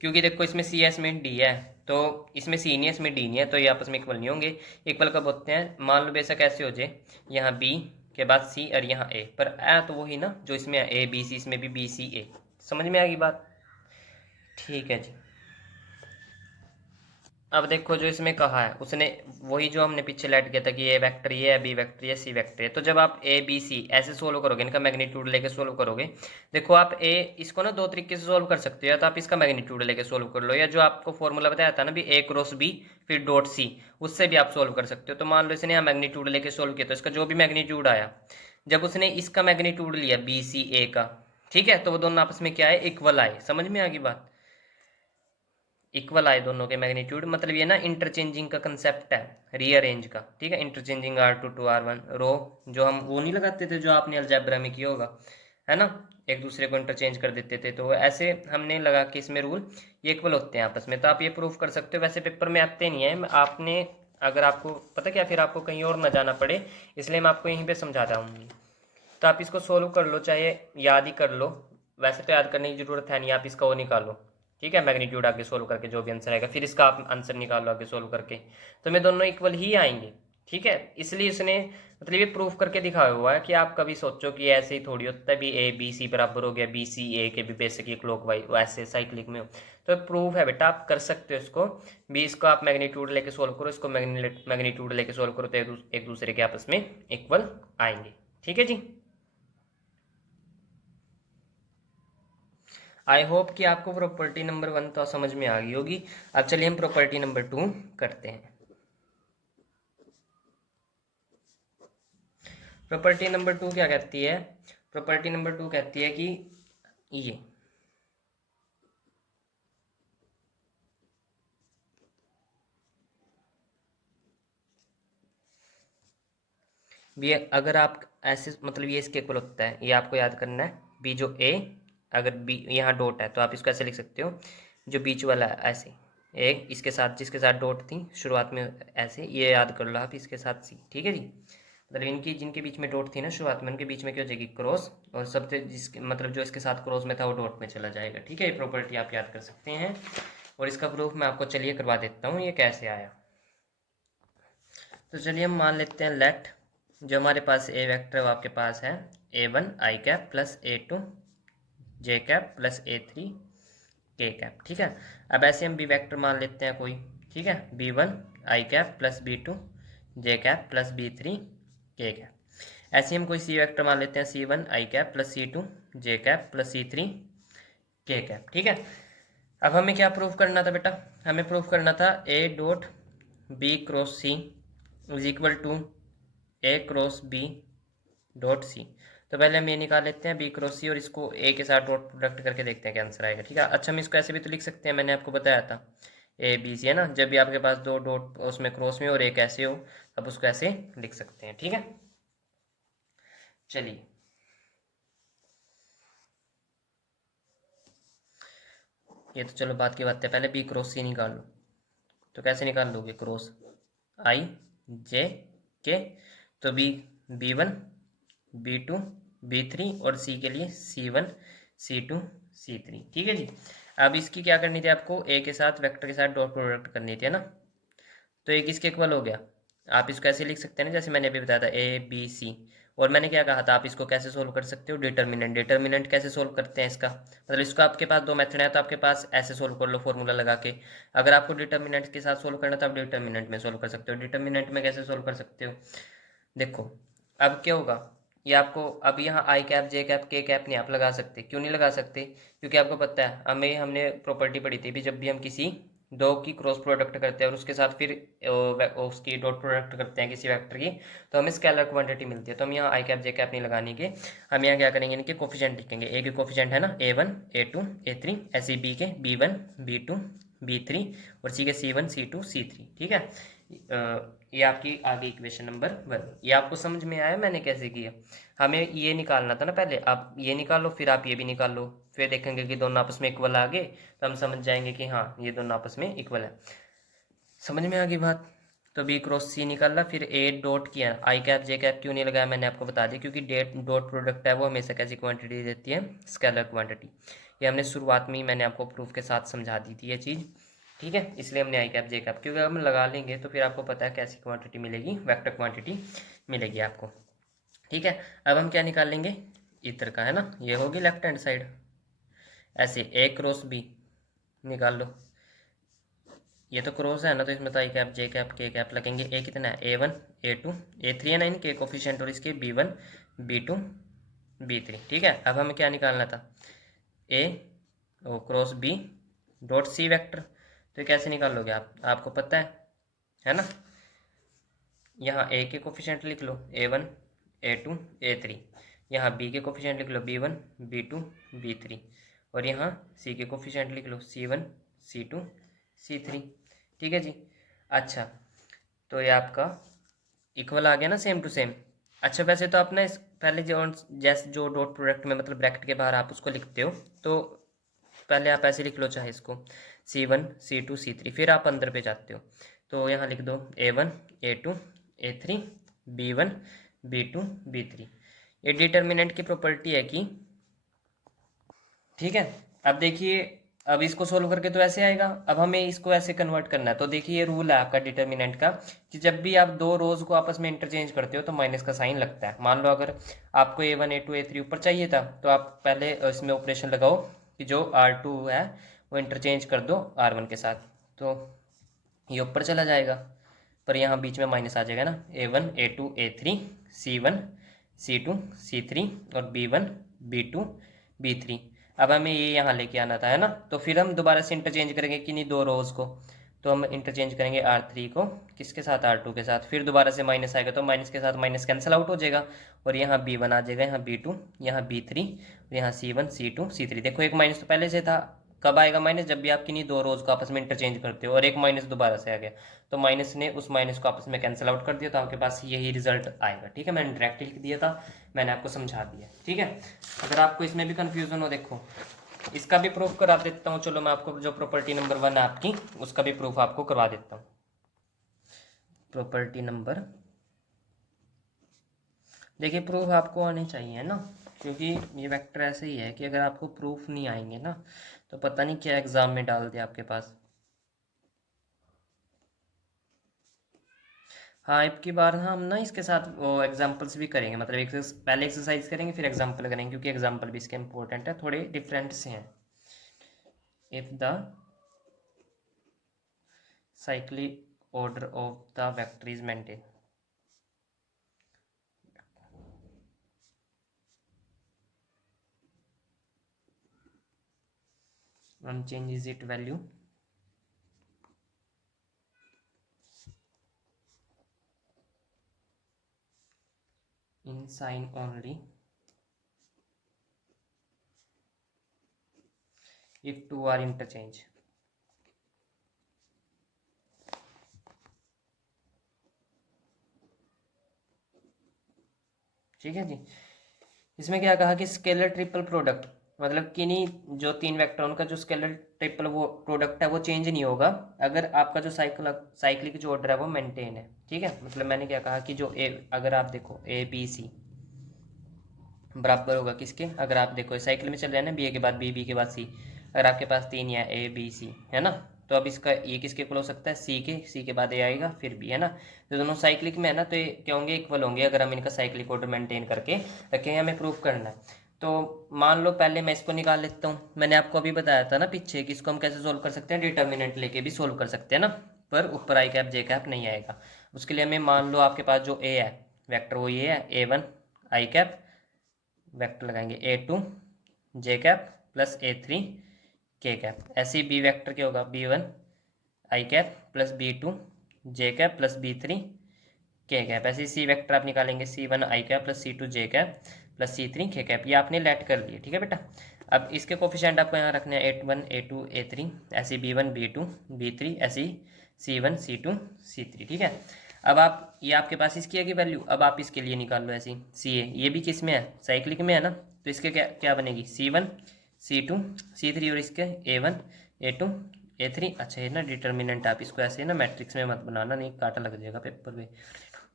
क्योंकि देखो इसमें सी है इसमें डी है, तो इसमें सी नहीं है इसमें डी नहीं है, तो ये आपस में इक्वल नहीं होंगे। इक्वल कब होते हैं, मान लो बेशक ऐसे हो जाए, यहाँ बी के बाद सी और यहाँ ए, पर ए तो वही ना जो इसमें है, ए बी सी, इसमें भी बी सी ए। समझ में आ गई बात, ठीक है जी। अब देखो जो इसमें कहा है उसने, वही जो हमने पीछे लेट किया था कि ए वेक्टर ये है, बी वेक्टर ये, सी वेक्टर है। तो जब आप ए बी सी ऐसे सोल्व करोगे, इनका मैग्नीट्यूड लेके सोल्व करोगे, देखो आप ए इसको ना दो तरीके से सोल्व कर सकते हो, या तो आप इसका मैग्नीट्यूड लेके सोल्व कर लो, या जो आपको फॉर्मूला बताया था ना भी ए क्रॉस बी फिर डॉट सी, उससे भी आप सोल्व कर सकते हो। तो मान लो इसने यहाँ मैग्नीट्यूड लेके सोल्व किया, तो इसका जो भी मैग्नीट्यूड आया, जब उसने इसका मैग्नीट्यूड लिया बी सी ए का, ठीक है, तो वो दोनों आपस में क्या है, इक्वल आए। समझ में आ गई बात, इक्वल आए दोनों के मैग्नीट्यूड, मतलब ये ना इंटरचेंजिंग का कंसेप्ट है, रीअरेंज का, ठीक है। इंटरचेंजिंग R2 टू R1 रो, जो हम वो नहीं लगाते थे जो आपने अलजेब्रा में किया होगा, है ना, एक दूसरे को इंटरचेंज कर देते थे, तो ऐसे हमने लगा के इसमें रूल ये इक्वल होते हैं आपस में। तो आप ये प्रूफ कर सकते हो, वैसे पेपर में आते नहीं है, आपने अगर आपको पता क्या, फिर आपको कहीं और ना जाना पड़े, इसलिए मैं आपको यहीं पर समझाता हूँ। तो आप इसको सोल्व कर लो, चाहे याद ही कर लो, वैसे तो याद करने की जरूरत है नहीं, आप इसका वो निकालो, ठीक है, मैग्नीट्यूड आगे सोल्व करके जो भी आंसर आएगा, फिर इसका आप आंसर निकालो आगे सोल्व करके, तो मैं दोनों इक्वल ही आएंगे, ठीक है। इसलिए इसने मतलब ये प्रूफ करके दिखाया हुआ है कि आप कभी सोचो कि ऐसे ही थोड़ी होता है भी ए बी सी बराबर हो गया, बी सी ए के भी बेसिकली क्लॉक वाइज वैसे साइक्लिक में हो। तो प्रूफ है बेटा, आप कर सकते हो इसको भी, इसको आप मैग्नीट्यूड लेके सोल्व करो, इसको मैग्नीट्यूड लेके सोल्व करो, तो एक दूसरे के आपस में इक्वल आएंगे, ठीक है जी। आई होप कि आपको प्रॉपर्टी नंबर 1 तो समझ में आ गई होगी। अब चलिए हम प्रॉपर्टी नंबर 2 करते हैं। प्रॉपर्टी नंबर 2 क्या कहती है, प्रॉपर्टी नंबर 2 कहती है कि ये भी अगर आप ऐसे मतलब ये इसके इक्वल होता है, ये आपको याद करना है, बी जो ए, अगर बी यहाँ डॉट है तो आप इसको ऐसे लिख सकते हो, जो बीच वाला है ऐसे, एक इसके साथ जिसके साथ डॉट थी शुरुआत में ऐसे, ये याद कर लो आप, इसके साथ सी, ठीक है जी। मतलब इनकी जिनके बीच में डॉट थी ना शुरुआत में, उनके बीच में क्या हो जाएगी, क्रॉस, और सबसे जिसके मतलब जो इसके साथ क्रॉस में था वो डॉट में चला जाएगा, ठीक है। ये प्रॉपर्टी आप याद कर सकते हैं, और इसका प्रूफ मैं आपको चलिए करवा देता हूँ ये कैसे आया। तो चलिए हम मान लेते हैं लेट, जो हमारे पास ए वेक्टर वो आपके पास है A1 आई कैप प्लस A2 जे कैप प्लस A3 के कैप, ठीक है। अब ऐसे हम बी वेक्टर मान लेते हैं कोई, ठीक है, B1 आई कैप प्लस B2 जे कैप प्लस B3 के कैप। ऐसे हम कोई सी वेक्टर मान लेते हैं C1 आई कैप प्लस C2 जे कैप प्लस C3 के कैप, ठीक है। अब हमें क्या प्रूफ करना था बेटा, हमें प्रूफ करना था A dot B cross C is equal to A cross B dot C. तो पहले हम ये निकाल लेते हैं बी क्रॉस सी, और इसको ए के साथ डॉट प्रोडक्ट करके देखते हैं क्या आंसर आएगा, ठीक है। अच्छा हम इसको ऐसे भी तो लिख सकते हैं, मैंने आपको बताया था ए बी सी है ना, जब भी आपके पास दो डॉट उसमें क्रॉस में और एक ऐसे हो, अब उसको ऐसे लिख सकते हैं, ठीक है। चलिए ये तो चलो बात की बात है, पहले बी क्रॉस सी निकाल लो। तो कैसे निकाल लोगे, क्रॉस आई जे के, तो बी B1 B2 B3 और C के लिए C1 C2 C3। ठीक है जी। अब इसकी क्या करनी थी आपको, ए के साथ वेक्टर के साथ डॉट प्रोडक्ट करनी थी, है ना। तो एक इसके इक्वल हो गया। आप इसको ऐसे लिख सकते हैं ना, जैसे मैंने अभी बताया था A B C। और मैंने क्या कहा था, आप इसको कैसे सोल्व कर सकते हो, डिटर्मिनेंट। डिटर्मिनेंट कैसे सोल्व करते हैं इसका, मतलब इसको आपके पास दो मेथड है, तो आपके पास ऐसे सोल्व कर लो फॉर्मूला लगा के। अगर आपको डिटर्मिनेंट के साथ सोल्व करना, तो आप डिटर्मिनेंट में सोल्व कर सकते हो। डिटर्मिनेंट में कैसे सोल्व कर सकते हो, देखो अब क्या होगा, ये आपको अब यहाँ आई कैप जे कैप के कैप नहीं आप लगा सकते। क्यों नहीं लगा सकते, क्योंकि आपको पता है, हमने प्रॉपर्टी पढ़ी थी भी, जब भी हम किसी दो की क्रॉस प्रोडक्ट करते हैं और उसके साथ फिर उसकी डॉट प्रोडक्ट करते हैं किसी वेक्टर की, तो हमें स्केलर क्वांटिटी मिलती है। तो हम यहाँ आई कैप जे कैप नहीं लगाने के, हम यहाँ क्या करेंगे, इनके कोफिशिएंट लिखेंगे। ए के कोफिशिएंट है ना A1 A2 A3, ऐसे बी के B1 B2 B3 और सी के C1 C2 C3। ठीक है। ये आपकी आगे इक्वेशन नंबर 1। ये आपको समझ में आया मैंने कैसे किया। हमें ये निकालना था ना पहले, आप ये निकालो फिर आप ये भी निकाल लो, फिर देखेंगे कि दोनों आपस में इक्वल आ गए, तो हम समझ जाएंगे कि हाँ ये दोनों आपस में इक्वल है। समझ में आ गई बात। तो बी क्रॉस सी निकाला, फिर ए डॉट किया। आई कैप जे कैप क्यों नहीं लगाया मैंने आपको बता दिया, क्योंकि डेट डॉट प्रोडक्ट है वो हमेशा कैसी क्वांटिटी देती है, स्केलर क्वांटिटी। ये हमने शुरुआत में ही मैंने आपको प्रूफ के साथ समझा दी थी ये चीज़। ठीक है, इसलिए हमने आई कैप जे कैप, क्योंकि हम लगा लेंगे तो फिर आपको पता है कैसी क्वांटिटी मिलेगी, वेक्टर क्वांटिटी मिलेगी आपको। ठीक है, अब हम क्या निकाल लेंगे, इधर का है ना, ये होगी लेफ्ट हैंड साइड। ऐसे ए क्रॉस बी निकाल लो, ये तो क्रॉस है ना, तो इसमें तो आई कैप जे कैप के कैप लगेंगे। ए कितना है, A1 A2 A3 है ना, इनके कोफिशिएंट, और इसके B1 B2 B3। ठीक है, अब हमें क्या निकालना था, A O cross B dot C vector. तो कैसे निकाल लोगे आप, आपको पता है ना। यहाँ ए के कोफिशिएंट लिख लो A1 A2 A3, यहाँ बी के कोफिशिएंट लिख लो B1 B2 B3, और यहाँ सी के कोफिशिएंट लिख लो C1 C2 C3। ठीक है जी। अच्छा, तो ये आपका इक्वल आ गया ना, सेम टू सेम। अच्छा, वैसे तो आप ना इस पहले जो जैसे जो डॉट प्रोडक्ट में मतलब ब्रैकेट के बाहर आप उसको लिखते हो, तो पहले आप ऐसे लिख लो चाहे इसको C1 C2 C3, फिर आप अंदर पे जाते हो, तो यहाँ लिख दो A1 A2 A3 B1 B2 B3। ये डिटर्मिनेंट की प्रॉपर्टी है कि, ठीक है। अब देखिए, अब इसको सोल्व करके तो ऐसे आएगा, अब हमें इसको ऐसे कन्वर्ट करना है। तो देखिए ये रूल है आपका डिटर्मिनेंट का, कि जब भी आप दो रोज को आपस में इंटरचेंज करते हो तो माइनस का साइन लगता है। मान लो अगर आपको A1 A2 A3 ऊपर चाहिए था, तो आप पहले इसमें ऑपरेशन लगाओ कि जो R2 है वो इंटरचेंज कर दो R1 के साथ, तो ये ऊपर चला जाएगा, पर यहाँ बीच में माइनस आ जाएगा ना। A1 A2 A3 C1 C2 C3 और B1 B2 B3। अब हमें ये यहाँ लेके आना था, है ना। तो फिर हम दोबारा से इंटरचेंज करेंगे कि नहीं, दो रोज को, तो हम इंटरचेंज करेंगे R3 को किसके साथ, R2 के साथ। फिर दोबारा से माइनस आएगा, तो माइनस के साथ माइनस कैंसिल आउट हो जाएगा, और यहाँ B1 आ जाएगा, यहाँ B2, यहाँ B3, और यहाँ C1 C2 C3। देखो एक माइनस तो पहले से था, कब आएगा माइनस, जब भी आप किन्हीं दो रोज को आपस में इंटरचेंज करते हो, और एक माइनस दोबारा से आ गया, तो माइनस ने उस माइनस को आपस में कैंसिल आउट कर दिया, तो आपके पास यही रिजल्ट आएगा। ठीक है, मैंने डायरेक्ट लिख दिया था, मैंने आपको समझा दिया। ठीक है, अगर आपको इसमें भी कंफ्यूजन हो, देखो इसका भी प्रूफ करा देता हूँ। चलो मैं आपको जो प्रॉपर्टी नंबर 1 है आपकी, उसका भी प्रूफ आपको करवा देता हूँ। प्रॉपर्टी नंबर, देखिए प्रूफ आपको आने चाहिए ना, क्योंकि ये वेक्टर ऐसे ही है कि अगर आपको प्रूफ नहीं आएंगे ना, तो पता नहीं क्या एग्जाम में डाल दिया आपके पास। हाँ, अब की बार हम ना इसके साथ वो एग्जांपल्स भी करेंगे, मतलब पहले एक्सरसाइज करेंगे फिर एग्जांपल करेंगे, क्योंकि एग्जांपल भी इसके इंपॉर्टेंट है, थोड़े डिफरेंट से हैं। If the cyclic order of the vector is maintained, one changes its value in sign only if two are interchange। ठीक है जी। इसमें क्या कहा कि स्केलर ट्रिपल प्रोडक्ट, मतलब किन्हीं जो तीन वेक्टर उनका जो स्केलर ट्रिपल वो प्रोडक्ट है वो चेंज नहीं होगा अगर आपका जो साइक्लिक जो ऑर्डर है वो मेंटेन है। ठीक है, मतलब मैंने क्या कहा कि जो ए, अगर आप देखो A B C, बराबर होगा किसके, अगर आप देखो साइकिल में चल रहे हैं ना, बी ए के बाद बी, बी के बाद सी, अगर आपके पास 3 या ए बी सी है ना, तो अब इसका ये किसके इक्वल हो सकता है, सी के बाद ए आएगा फिर बी, है ना। तो दोनों साइक्लिक में है ना, तो ये क्या होंगे, इक्वल होंगे अगर हम इनका साइक्लिक ऑर्डर मेंटेन करके रखेंगे, हमें प्रूफ करना है। तो मान लो पहले मैं इसको निकाल लेता हूँ, मैंने आपको अभी बताया था ना पीछे कि इसको हम कैसे सोल्व कर सकते हैं, डिटर्मिनेंट लेके भी सोल्व कर सकते हैं ना, पर ऊपर आई कैप जे कैप नहीं आएगा। उसके लिए हमें मान लो आपके पास जो ए है वेक्टर वो ये है A1 आई कैप, वेक्टर लगाएंगे A2 जे कैप प्लस A3 के कैप, ऐसे ही बी वेक्टर क्या होगा, B1 आई कैप प्लस B2 जे कैप प्लस B3 के कैप, ऐसे ही सी वेक्टर आप निकालेंगे C1 आई कैप प्लस C2 जे कैप प्लस C3 के कैप, ये आपने लेट कर लिए, ठीक है बेटा। अब इसके कोफिशिएंट आपको यहाँ रखने हैं A1 A2 A3, ऐसे B1 B2 B3, ऐसे ही C1 C2 C3, ठीक है। अब आप ये आपके पास इसकी है कि वैल्यू, अब आप इसके लिए निकाल लो ऐसी सी ए, ये भी किस में है, साइक्लिक में है ना, तो इसके क्या क्या बनेगी, C1 C2 C3 और इसके A1 A2 A3। अच्छा ये ना डिटर्मिनेंट आप इसको ऐसे ना मैट्रिक्स में मत बनाना, नहीं काटा लग जाएगा पेपर पे,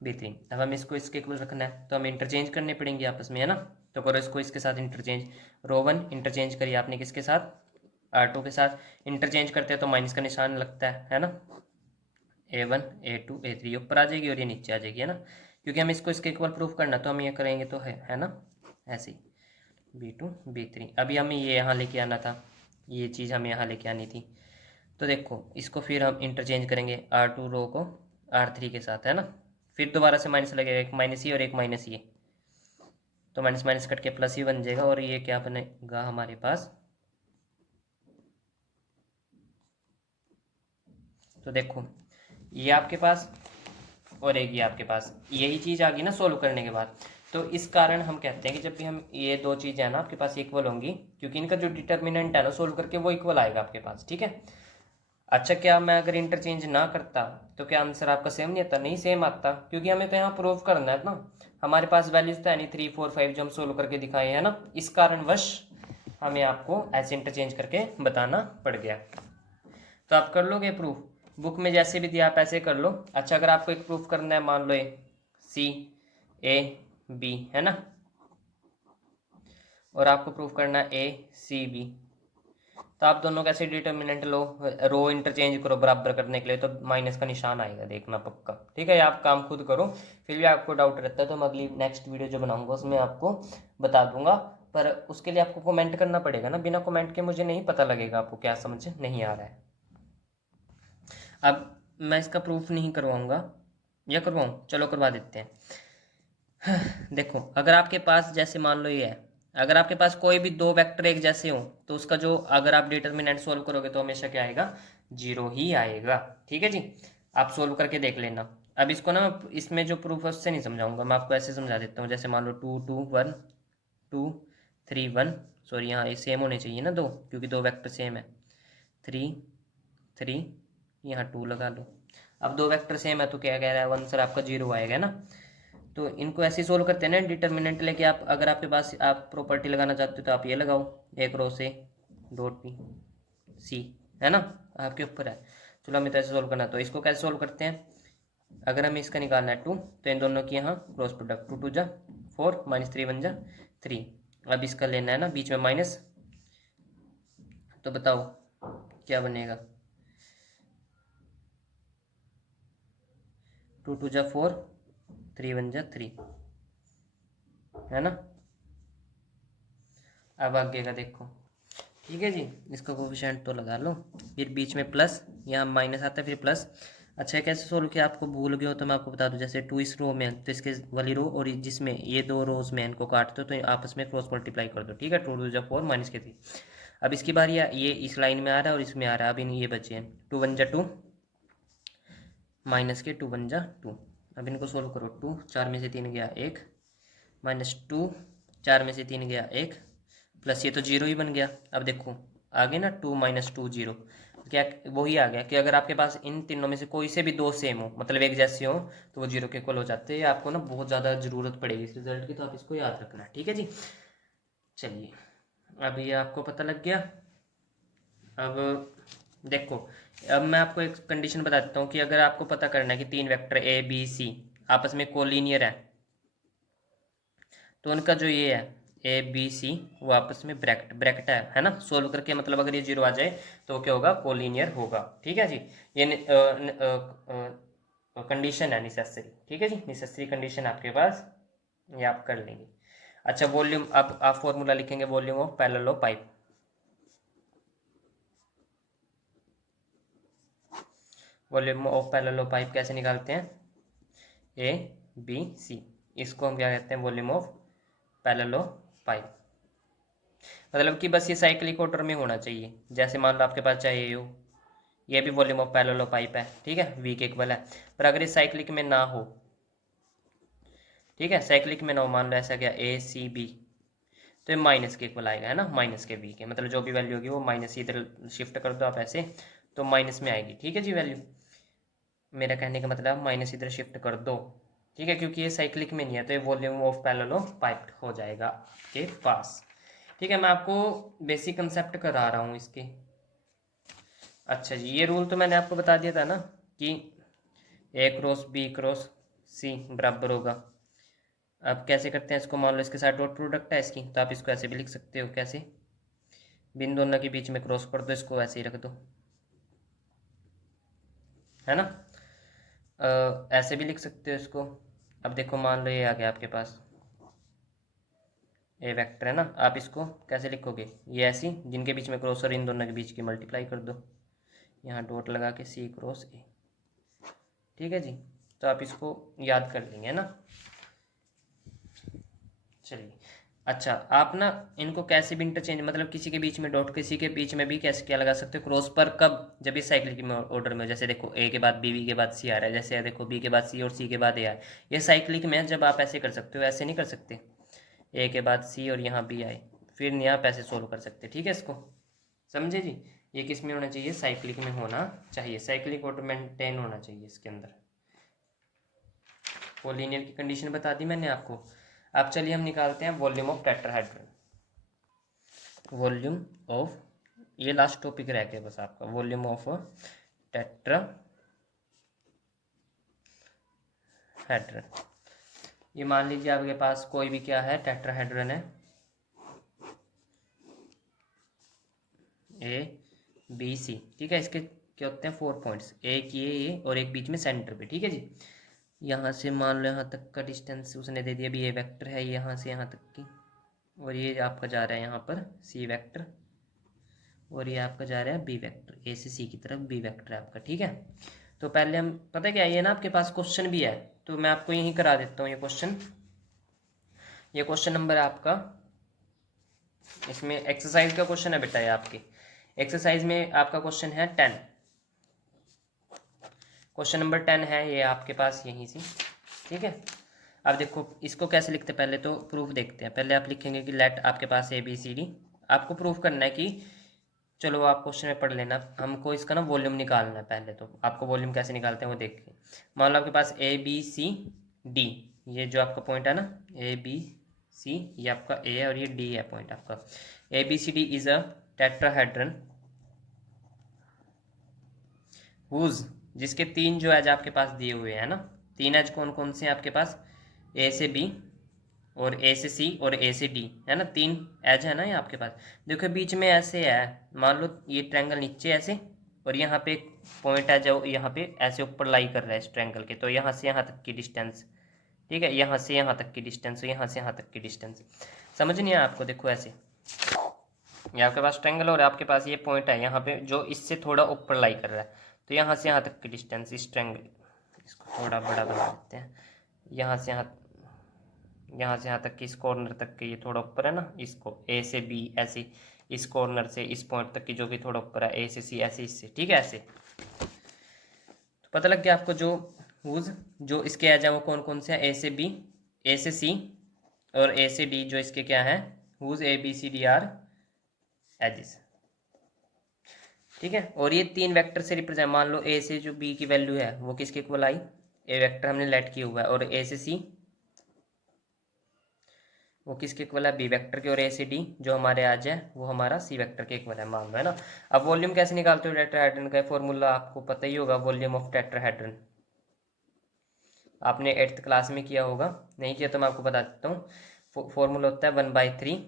B3। अब हम इसको इसके इक्वल रखना है तो हम इंटरचेंज करने पड़ेंगे आपस में, है ना। तो करो इसको इसके साथ इंटरचेंज, रो1 इंटरचेंज करिए आपने किसके साथ, R2 के साथ, इंटरचेंज करते हैं तो माइनस का निशान लगता है ना, A1 A2 A3 ऊपर आ जाएगी और ये नीचे आ जाएगी, है ना, क्योंकि हम इसको इसके इक्वल प्रूफ करना, तो हम ये करेंगे तो है ना, ऐसे ही B2 B3। अभी हमें ये यहाँ लेके आना था, ये चीज़ हमें यहाँ लेके आनी थी, तो देखो इसको फिर हम इंटरचेंज करेंगे R2 रो को R3 के साथ, है ना, फिर दोबारा से माइनस लगेगा, एक माइनस ये और एक माइनस ये, तो माइनस माइनस कट के प्लस ही बन जाएगा, और ये क्या बनेगा हमारे पास, तो देखो ये आपके पास और एक ये आपके पास, यही चीज़ आ गई ना सोल्व करने के बाद। तो इस कारण हम कहते हैं कि जब भी हम ये दो चीज़ें हैं ना आपके पास इक्वल होंगी, क्योंकि इनका जो डिटर्मिनेंट है ना सोल्व करके वो इक्वल आएगा आपके पास, ठीक है। अच्छा क्या मैं अगर इंटरचेंज ना करता तो क्या आंसर आपका सेम नहीं आता, नहीं सेम आता, क्योंकि हमें तो यहाँ प्रूव करना है ना, हमारे पास वैल्यूज तो है नहीं 3 4 5 जो हम सोल्व करके दिखाए हैं ना, इस कारणवश हमें आपको ऐसे इंटरचेंज करके बताना पड़ गया। तो आप कर लोगे प्रूफ, बुक में जैसे भी दिया आप ऐसे कर लो। अच्छा अगर आपको एक प्रूफ करना है, मान लो ए सी ए बी, है ना, और आपको प्रूफ करना है ए सी बी, तो आप दोनों कैसे डिटर्मिनेंट लो, रो इंटरचेंज करो बराबर करने के लिए, तो माइनस का निशान आएगा, देखना पक्का, ठीक है। आप काम खुद करो, फिर भी आपको डाउट रहता है तो मैं अगली नेक्स्ट वीडियो जो बनाऊंगा उसमें आपको बता दूंगा, पर उसके लिए आपको कमेंट करना पड़ेगा ना, बिना कमेंट के मुझे नहीं पता लगेगा आपको क्या समझ नहीं आ रहा है। अब मैं इसका प्रूफ नहीं करवाऊंगा, या करवाऊँ, चलो करवा देते हैं। देखो अगर आपके पास जैसे मान लो ये है, अगर आपके पास कोई भी दो वेक्टर एक जैसे हो तो उसका जो अगर आप डिटर्मिनेंट सोल्व करोगे तो हमेशा क्या आएगा, जीरो ही आएगा, ठीक है जी। आप सोल्व करके देख लेना। अब इसको ना इसमें जो प्रूफ है उससे नहीं समझाऊंगा, मैं आपको ऐसे समझा देता हूँ, जैसे मान लो 2 2 1 2 3 1, सॉरी यहाँ ये सेम होने चाहिए ना दो, क्योंकि दो वेक्टर सेम है, 3 3, यहाँ 2 लगा लो। अब दो वेक्टर सेम है तो क्या कह रहा है, आंसर आपका जीरो आएगा ना। तो इनको ऐसे सोल्व करते हैं ना डिटर्मिनेंट लेके, आप अगर आपके पास आप प्रॉपर्टी लगाना चाहते हो तो आप ये लगाओ, एक रो से डॉट पी सी, है ना, आपके ऊपर है। चलो हमें तो ऐसे सोल्व करना, तो इसको कैसे सोल्व करते हैं, अगर हमें इसका निकालना है 2 तो इन दोनों की यहाँ क्रॉस प्रोडक्ट, 2 2 जा 4 माइनस 3 1 जा 3, अब इसका लेना है ना बीच में माइनस, तो बताओ क्या बनेगा, 2 2 जा 4 3 1 जा 3, है ना। अब आगे का देखो, ठीक है जी, इसका कोफिशिएंट तो लगा लो, फिर बीच में प्लस, यहाँ माइनस आता है फिर प्लस। अच्छा कैसे सोल्व किया, आपको भूल गए हो तो मैं आपको बता दूं, जैसे 2 इस रो में तो इसके वाली रो और जिसमें ये दो रोज में इनको काट दो तो आपस में क्रॉस मल्टीप्लाई कर दो, ठीक है, 2 2 जा 4 माइनस के 3। अब इसकी बारी है, ये इस लाइन में आ रहा है और इसमें आ रहा है, अब इन ये बचे हैं 2 1 जा 2 माइनस के 2 1 जा 2, अब इनको सोल्व करो, 2 4 में से 3 गया 1 माइनस 2 4 में से 3 गया 1 प्लस ये तो जीरो ही बन गया। अब देखो आगे ना 2 माइनस 2 जीरो, क्या वही आ गया कि अगर आपके पास इन तीनों में से कोई से भी दो सेम हो मतलब एक जैसे हो तो वो जीरो के इक्वल हो जाते हैं। आपको ना बहुत ज़्यादा ज़रूरत पड़ेगी इस रिजल्ट की, तो आप इसको याद रखना, ठीक है जी। चलिए अब ये आपको पता लग गया। अब देखो, अब मैं आपको एक कंडीशन बता देता हूँ कि अगर आपको पता करना है कि तीन वेक्टर ए बी सी आपस में कोलिनियर है, तो उनका जो ये है ए बी सी वो आपस में ब्रैकेट ब्रैकेट है ना, सोल्व करके मतलब अगर ये जीरो आ जाए तो क्या होगा, कोलिनियर होगा। ठीक है जी, ये कंडीशन है नेसेसरी। ठीक है जी, नेसेसरी कंडीशन आपके पास, ये आप कर लेंगे। अच्छा वॉल्यूम, अब आप फॉर्मूला लिखेंगे volume of parallel pipe. Volume of parallel pipe कैसे निकालते हैं, ए बी सी, इसको हम क्या कहते हैं, वॉल्यूम ऑफ पैरेलल पाइप। मतलब कि बस ये साइक्लिक ऑर्डर में होना चाहिए। जैसे मान लो आपके पास चाहे ये हो, ये भी वॉल्यूम ऑफ पैरेलल पाइप है, ठीक है, वी के इक्वल है। पर अगर ये साइक्लिक में ना हो, ठीक है, साइक्लिक में ना हो, मान लो ऐसा क्या ए सी बी, तो ये माइनस के इक्वल आएगा, है ना, माइनस के वी के, मतलब जो भी वैल्यू होगी वो माइनस, इधर शिफ्ट कर दो आप ऐसे तो माइनस में आएगी। ठीक है जी, वैल्यू, मेरा कहने का मतलब माइनस इधर शिफ्ट कर दो, ठीक है, क्योंकि ये साइक्लिक में नहीं है तो ये वॉल्यूम ऑफ पैरेलल पाइप हो जाएगा आपके पास। ठीक है, मैं आपको बेसिक कंसेप्ट करा रहा हूँ इसके। अच्छा जी, ये रूल तो मैंने आपको बता दिया था ना कि ए क्रॉस बी क्रॉस सी बराबर होगा। अब कैसे करते हैं इसको, मान लो इसके साथ डॉट प्रोडक्ट है इसकी, तो आप इसको ऐसे भी लिख सकते हो, कैसे, बिन दोनों के बीच में क्रॉस कर दो, इसको ऐसे ही रख दो, है ना। ऐसे भी लिख सकते हो इसको। अब देखो मान लो ये आ गया आपके पास ए वेक्टर, है ना, आप इसको कैसे लिखोगे, ये ऐसी जिनके बीच में क्रॉस और इन दोनों के बीच की मल्टीप्लाई कर दो, यहाँ डॉट लगा के सी क्रॉस ए। ठीक है जी, तो आप इसको याद कर लेंगे, है ना। चलिए, अच्छा आप ना इनको कैसे भी इंटरचेंज, मतलब किसी के बीच में डॉट, किसी के बीच में भी कैसे क्या लगा सकते हो क्रॉस पर, कब, जब ये साइक्लिक में ऑर्डर में हो। जैसे देखो ए के बाद बी, बी के बाद सी आ रहा है, जैसे देखो बी के बाद सी और सी के बाद ए आए, ये साइक्लिक में है, जब आप ऐसे कर सकते हो, ऐसे नहीं कर सकते, ए के बाद सी और यहाँ बी आए, फिर नहीं आप ऐसे सोल्व कर सकते। ठीक है, इसको समझे जी, ये किस में होना चाहिए, साइक्लिक में होना चाहिए, साइक्लिक ऑर्डर मेंटेन होना चाहिए इसके अंदर। कोलिनियर की कंडीशन बता दी मैंने आपको। अब चलिए हम निकालते हैं volume of tetrahedron. Volume of, ये लास्ट टॉपिक रह गया बस आपका, वॉल्यूम ऑफ टेट्राहेड्रन। ये मान लीजिए आपके पास कोई भी क्या है, टेट्राहेड्रन है, ए बी सी, ठीक है, इसके क्या होते हैं 4 पॉइंट्स, एक ये और एक बीच में सेंटर पे। ठीक है जी, यहाँ से मान लो यहाँ तक का डिस्टेंस उसने दे दिया, भी ये वेक्टर है यहाँ से यहाँ तक की, और ये आपका जा रहा है यहाँ पर सी वेक्टर, और ये आपका जा रहा है बी वेक्टर, ए से सी की तरफ बी वेक्टर है आपका। ठीक है, तो पहले हम, पता क्या है, ये ना आपके पास क्वेश्चन भी है, तो मैं आपको यहीं करा देता हूँ ये क्वेश्चन। ये क्वेश्चन नंबर है आपका, इसमें एक्सरसाइज का क्वेश्चन है बेटा, ये आपके एक्सरसाइज में आपका क्वेश्चन है 10, क्वेश्चन नंबर 10 है ये आपके पास यहीं से। ठीक है, अब देखो इसको कैसे लिखते हैं, पहले तो प्रूफ देखते हैं। पहले आप लिखेंगे कि लेट आपके पास ए बी सी डी, आपको प्रूफ करना है कि, चलो आप क्वेश्चन में पढ़ लेना, हमको इसका ना वॉल्यूम निकालना है। पहले तो आपको वॉल्यूम कैसे निकालते हैं वो देख के, मान लो आपके पास ए बी सी डी, ये जो आपका पॉइंट है ना ए बी सी, ये आपका ए है और ये डी है पॉइंट आपका। A B C D is a tetrahedron whose, जिसके 3 जो एज आपके पास दिए हुए हैं ना, 3 एज कौन कौन से हैं आपके पास, ए से बी और ए से सी और ए से डी, है ना, 3 एज है ना ये आपके पास। देखो बीच में ऐसे है, मान लो ये ट्रायंगल नीचे ऐसे, और यहाँ पे एक पॉइंट है जो यहाँ पे ऐसे ऊपर लाई कर रहा है इस ट्रायंगल के, तो यहाँ से यहाँ तक की डिस्टेंस, ठीक है, यहाँ से यहाँ तक की डिस्टेंस, यहाँ से यहाँ तक की डिस्टेंस, समझ नहीं है आपको। देखो ऐसे ये आपके पास ट्रायंगल और आपके पास ये पॉइंट है यहाँ पे जो इससे थोड़ा ऊपर लाई कर रहा है, तो यहाँ से यहाँ तक की डिस्टेंस इस ट्रायंगल, इसको थोड़ा बड़ा बना देते हैं, यहाँ से यहाँ तक की, इस कॉर्नर तक के ये थोड़ा ऊपर है ना, इसको ए से बी ऐसे, इस कॉर्नर से इस पॉइंट तक की जो कि थोड़ा ऊपर है, ए से सी ऐसे, इससे, ठीक है, ऐसे। तो पता लग गया आपको जो हुज, जो इसके एज है वो कौन कौन से हैं, ए से बी, ए से सी और ए से डी, जो इसके क्या है, whose A B C D are edges. ठीक है, और ये 3 वेक्टर से रिप्रेजेंट, मान लो ए से जो बी की वैल्यू है वो किसके इक्वल आई, ए वेक्टर हमने लेट किया हुआ है, और ए से सी वो किसके इक्वल है, बी वेक्टर के, और ए से डी जो हमारे आज है वो हमारा सी वेक्टर के इक्वल है, मान लो, है ना। अब वॉल्यूम कैसे निकालते हो टेट्राहेड्रन का, फॉर्मूला आपको पता ही होगा, वॉल्यूम ऑफ टेट्राहेड्रन आपने 8th क्लास में किया होगा, नहीं किया तो मैं आपको बता देता हूँ। फॉर्मूला होता है 1/3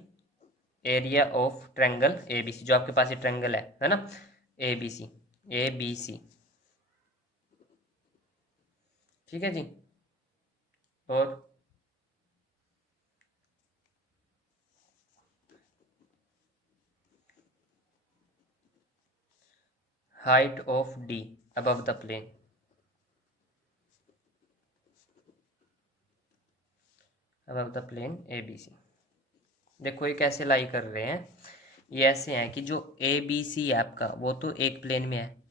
area of triangle A B C, जो आपके पास ये ट्रायंगल है ना, ए बी सी, ए बी सी, ठीक है जी। और height of D above the plane, above the plane A B C. देखो ये कैसे लाई कर रहे हैं, ये ऐसे हैं कि जो ए बी सी है आपका वो तो एक प्लेन में है,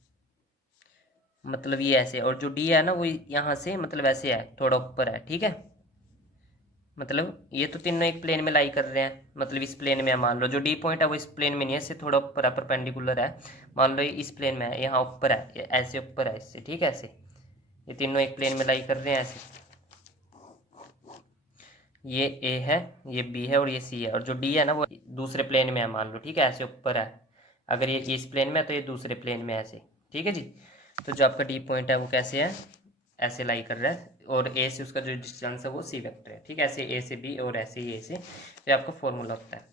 मतलब ये ऐसे, और जो डी है ना वो यहाँ से मतलब ऐसे है, थोड़ा ऊपर है, ठीक है। मतलब ये तो तीनों एक प्लेन में लाई कर रहे हैं, मतलब इस प्लेन में है, मान लो जो डी पॉइंट है वो इस प्लेन में नहीं है, इससे थोड़ा ऊपर है, परपेंडिकुलर है, मान लो ये इस प्लेन में है, यहाँ ऊपर है, ये ऐसे ऊपर है इससे, ठीक है, ऐसे ये तीनों एक प्लेन में लाई कर रहे हैं ऐसे। ये ए है, ये बी है और ये सी है, और जो डी है ना वो दूसरे प्लेन में है, मान लो, ठीक है, ऐसे ऊपर है। अगर ये इस प्लेन में है तो ये दूसरे प्लेन में है ऐसे, ठीक है जी। तो जो आपका डी पॉइंट है वो कैसे है, ऐसे लाई कर रहा है, और ए से उसका जो डिस्टेंस है वो सी वेक्टर है, ठीक है, ऐसे ए से बी और ऐसे ही ए से। तो ये आपका फॉर्मूला होता है।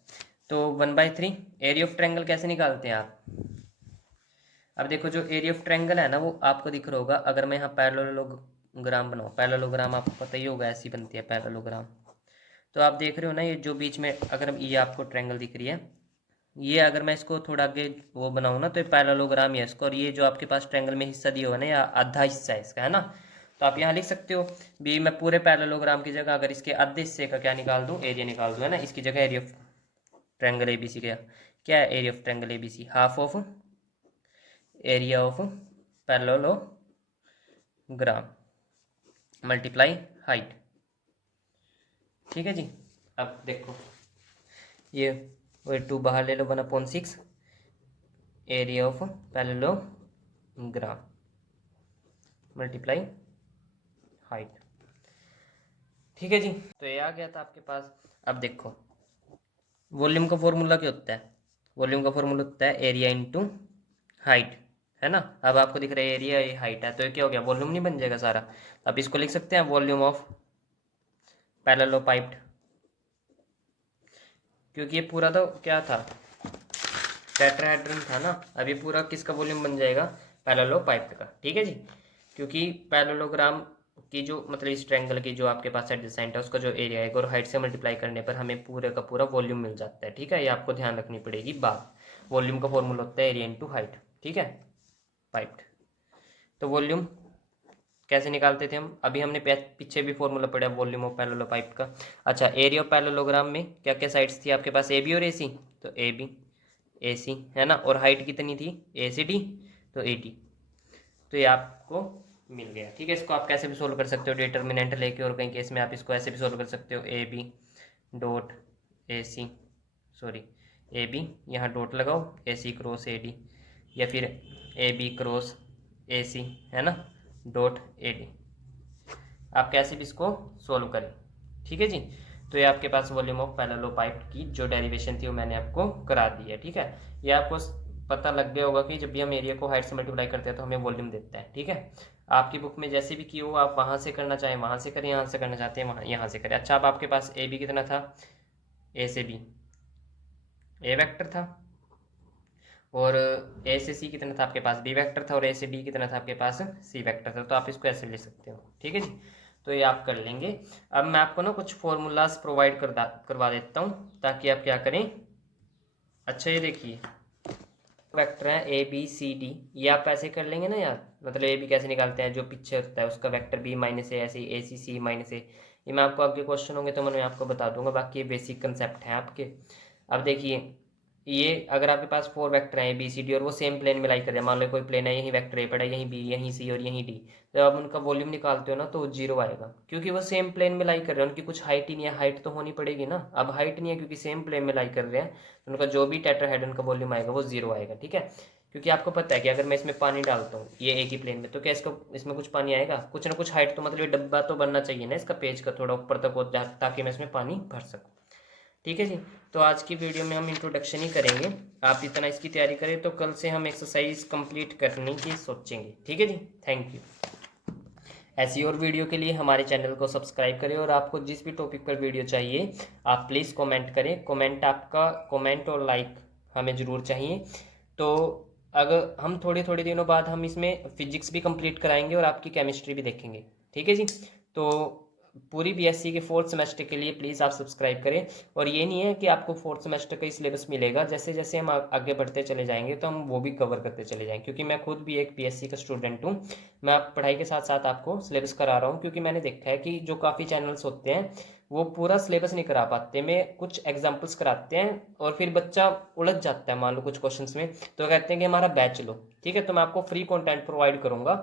तो 1/3 एरिया ऑफ ट्रायंगल कैसे निकालते हैं आप। अब देखो जो एरिया ऑफ ट्रायंगल है ना वो आपको दिख रहा होगा, अगर मैं यहाँ पैरेललोग्राम बनाऊँ, पैरेललोग्राम आपको पता ही होगा, ऐसी बनती है पैरेललोग्राम। तो आप देख रहे हो ना, ये जो बीच में अगर ये आपको ट्रायंगल दिख रही है, ये अगर मैं इसको थोड़ा आगे वो बनाऊँ ना तो ये पैरेललोग्राम ही है इसको, और ये जो आपके पास ट्रायंगल में हिस्सा दिया हुआ है ना, या आधा हिस्सा है इसका, है ना। तो आप यहाँ लिख सकते हो भी, मैं पूरे पैरेललोग्राम की जगह अगर इसके आधे हिस्से का क्या निकाल दूँ, एरिया निकाल दूँ, है ना, इसकी जगह area of triangle A B C का क्या है, area of triangle A B C half of area of parallelogram multiply height, ठीक है जी। अब देखो ये वही 2 बाहर ले लो, 1/6 area of parallelogram multiply height, ठीक है जी। तो ये आ गया था आपके पास। अब देखो वॉल्यूम का फॉर्मूला क्या होता है, वॉल्यूम का फॉर्मूला होता है एरिया इंटू हाइट, है ना। अब आपको दिख रहा है एरिया, ये हाइट है, तो ये क्या हो गया, वॉल्यूम नहीं बन जाएगा सारा। अब इसको लिख सकते हैं वॉल्यूम ऑफ पैरेललोपाइप्ड, क्योंकि ये पूरा तो क्या था, टेट्राहेड्रन था ना। अब ये पूरा किसका वॉल्यूम बन जाएगा, पैरेललोपाइप्ड का, ठीक है जी। क्योंकि पैरेललोग्राम की जो मतलब इस ट्रायंगल की जो आपके पास एडजेसेंट है उसका जो एरिया है और हाइट से मल्टीप्लाई करने पर हमें पूरे का पूरा वॉल्यूम मिल जाता है, ठीक है। ये आपको ध्यान रखनी पड़ेगी बात। वॉल्यूम का फॉर्मूला होता है एरिया इंटू हाइट, ठीक है, पाइप्ड। तो वॉल्यूम कैसे निकालते थे हम, अभी हमने पीछे भी फॉर्मूला पढ़ा वॉल्यूम ऑफ पैरेललोपाइप का। अच्छा, एरिया ऑफ पैरेललोग्राम में क्या क्या साइड्स थी आपके पास, ए बी और ए सी, तो ए बी ए सी, है ना, और हाइट कितनी थी, ए सी डी, तो ए डी। तो ये आपको मिल गया, ठीक है। इसको आप कैसे भी सोल्व कर सकते हो, डिटर्मिनेंट लेके, और कहीं केस में आप इसको ऐसे भी सोल्व कर सकते हो, A B dot A C, sorry A B यहाँ डॉट लगाओ, A C cross A D, या फिर ए बी क्रॉस ए सी, है ना, डॉट ए डी। आप कैसे भी इसको सोल्व करें, ठीक है जी। तो ये आपके पास वॉल्यूम ऑफ पैरेललोपाइप की जो डेरिवेशन थी वो मैंने आपको करा दी है, ठीक है। ये आपको पता लग गया होगा कि जब भी हम एरिया को हाइट से मल्टीप्लाई करते हैं तो हमें वॉल्यूम देता है, ठीक है। आपकी बुक में जैसे भी की हो, आप वहाँ से करना चाहें वहाँ से करें, यहाँ से करना चाहते हैं वहाँ यहाँ से करें। अच्छा, अब आपके पास ए बी कितना था, ए से बी ए वेक्टर था, और ए से सी कितना था आपके पास, बी वेक्टर था, और ए से डी कितना था आपके पास, सी वेक्टर था। तो आप इसको ऐसे ले सकते हो, ठीक है जी। तो ये आप कर लेंगे। अब मैं आपको ना कुछ फॉर्मूलाज प्रोवाइड करवा देता हूँ ताकि आप क्या करें। अच्छा, ये देखिए वेक्टर है ए बी सी डी, ये आप ऐसे कर लेंगे ना यार, मतलब ए बी कैसे निकालते हैं, जो पीछे होता है उसका वेक्टर बी माइनस ए सी सी माइनस ए। ये मैं आपको आगे क्वेश्चन होंगे तो मैं आपको बता दूंगा, बाकी ये बेसिक कंसेप्ट है आपके। अब देखिए ये अगर आपके पास 4 वेक्टर हैं ए बी सी डी और वो सेम प्लेन में लाई कर रहे हैं, मान लो कोई प्लेन है, यहीं वेक्टर ए पड़ा है, यहीं बी, यहीं सी और यहीं डी, जब आप उनका वॉल्यूम निकालते हो ना तो 0 आएगा, क्योंकि वो सेम प्लेन में लाई कर रहे हैं, उनकी कुछ हाइट ही नहीं है, हाइट तो होनी पड़ेगी ना। अब हाइट नहीं है क्योंकि सेम प्लेन में लाई कर रहे हैं, तो उनका जो भी टेट्राहेड्रन का वॉल्यूम आएगा वो 0 आएगा, ठीक है। क्योंकि आपको पता है कि अगर मैं इसमें पानी डालता हूँ ये एक ही प्लेन में, तो क्या इसको इसमें कुछ पानी आएगा, कुछ ना कुछ हाइट तो मतलब ये डब्बा तो बनना चाहिए ना इसका, पेज का थोड़ा ऊपर तक हो ताकि मैं इसमें पानी भर सकूँ, ठीक है जी। तो आज की वीडियो में हम इंट्रोडक्शन ही करेंगे, आप इतना इसकी तैयारी करें तो कल से हम एक्सरसाइज कंप्लीट करने की सोचेंगे, ठीक है जी। Thank you. ऐसी और वीडियो के लिए हमारे चैनल को सब्सक्राइब करें, और आपको जिस भी टॉपिक पर वीडियो चाहिए आप प्लीज़ कमेंट करें। कमेंट और लाइक हमें ज़रूर चाहिए। तो अगर हम थोड़े थोड़े दिनों बाद हम इसमें फिजिक्स भी कंप्लीट कराएंगे और आपकी केमिस्ट्री भी देखेंगे, ठीक है जी। तो पूरी बीएससी के फोर्थ सेमेस्टर के लिए प्लीज़ आप सब्सक्राइब करें। और ये नहीं है कि आपको फोर्थ सेमेस्टर का ही सिलेबस मिलेगा, जैसे जैसे हम आगे बढ़ते चले जाएंगे तो हम वो भी कवर करते चले जाएंगे, क्योंकि मैं खुद भी एक बीएससी का स्टूडेंट हूँ। मैं पढ़ाई के साथ साथ आपको सिलेबस करा रहा हूँ, क्योंकि मैंने देखा है कि जो काफ़ी चैनल्स होते हैं वो पूरा सिलेबस नहीं करा पाते, में कुछ एग्जाम्पल्स कराते हैं और फिर बच्चा उलझ जाता है मान लो कुछ क्वेश्चंस में, तो कहते हैं कि हमारा बैच लो। ठीक है, तो मैं आपको फ्री कंटेंट प्रोवाइड करूंगा,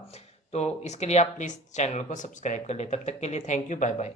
तो इसके लिए आप प्लीज़ चैनल को सब्सक्राइब कर ले। तब तक के लिए थैंक यू, बाय बाय।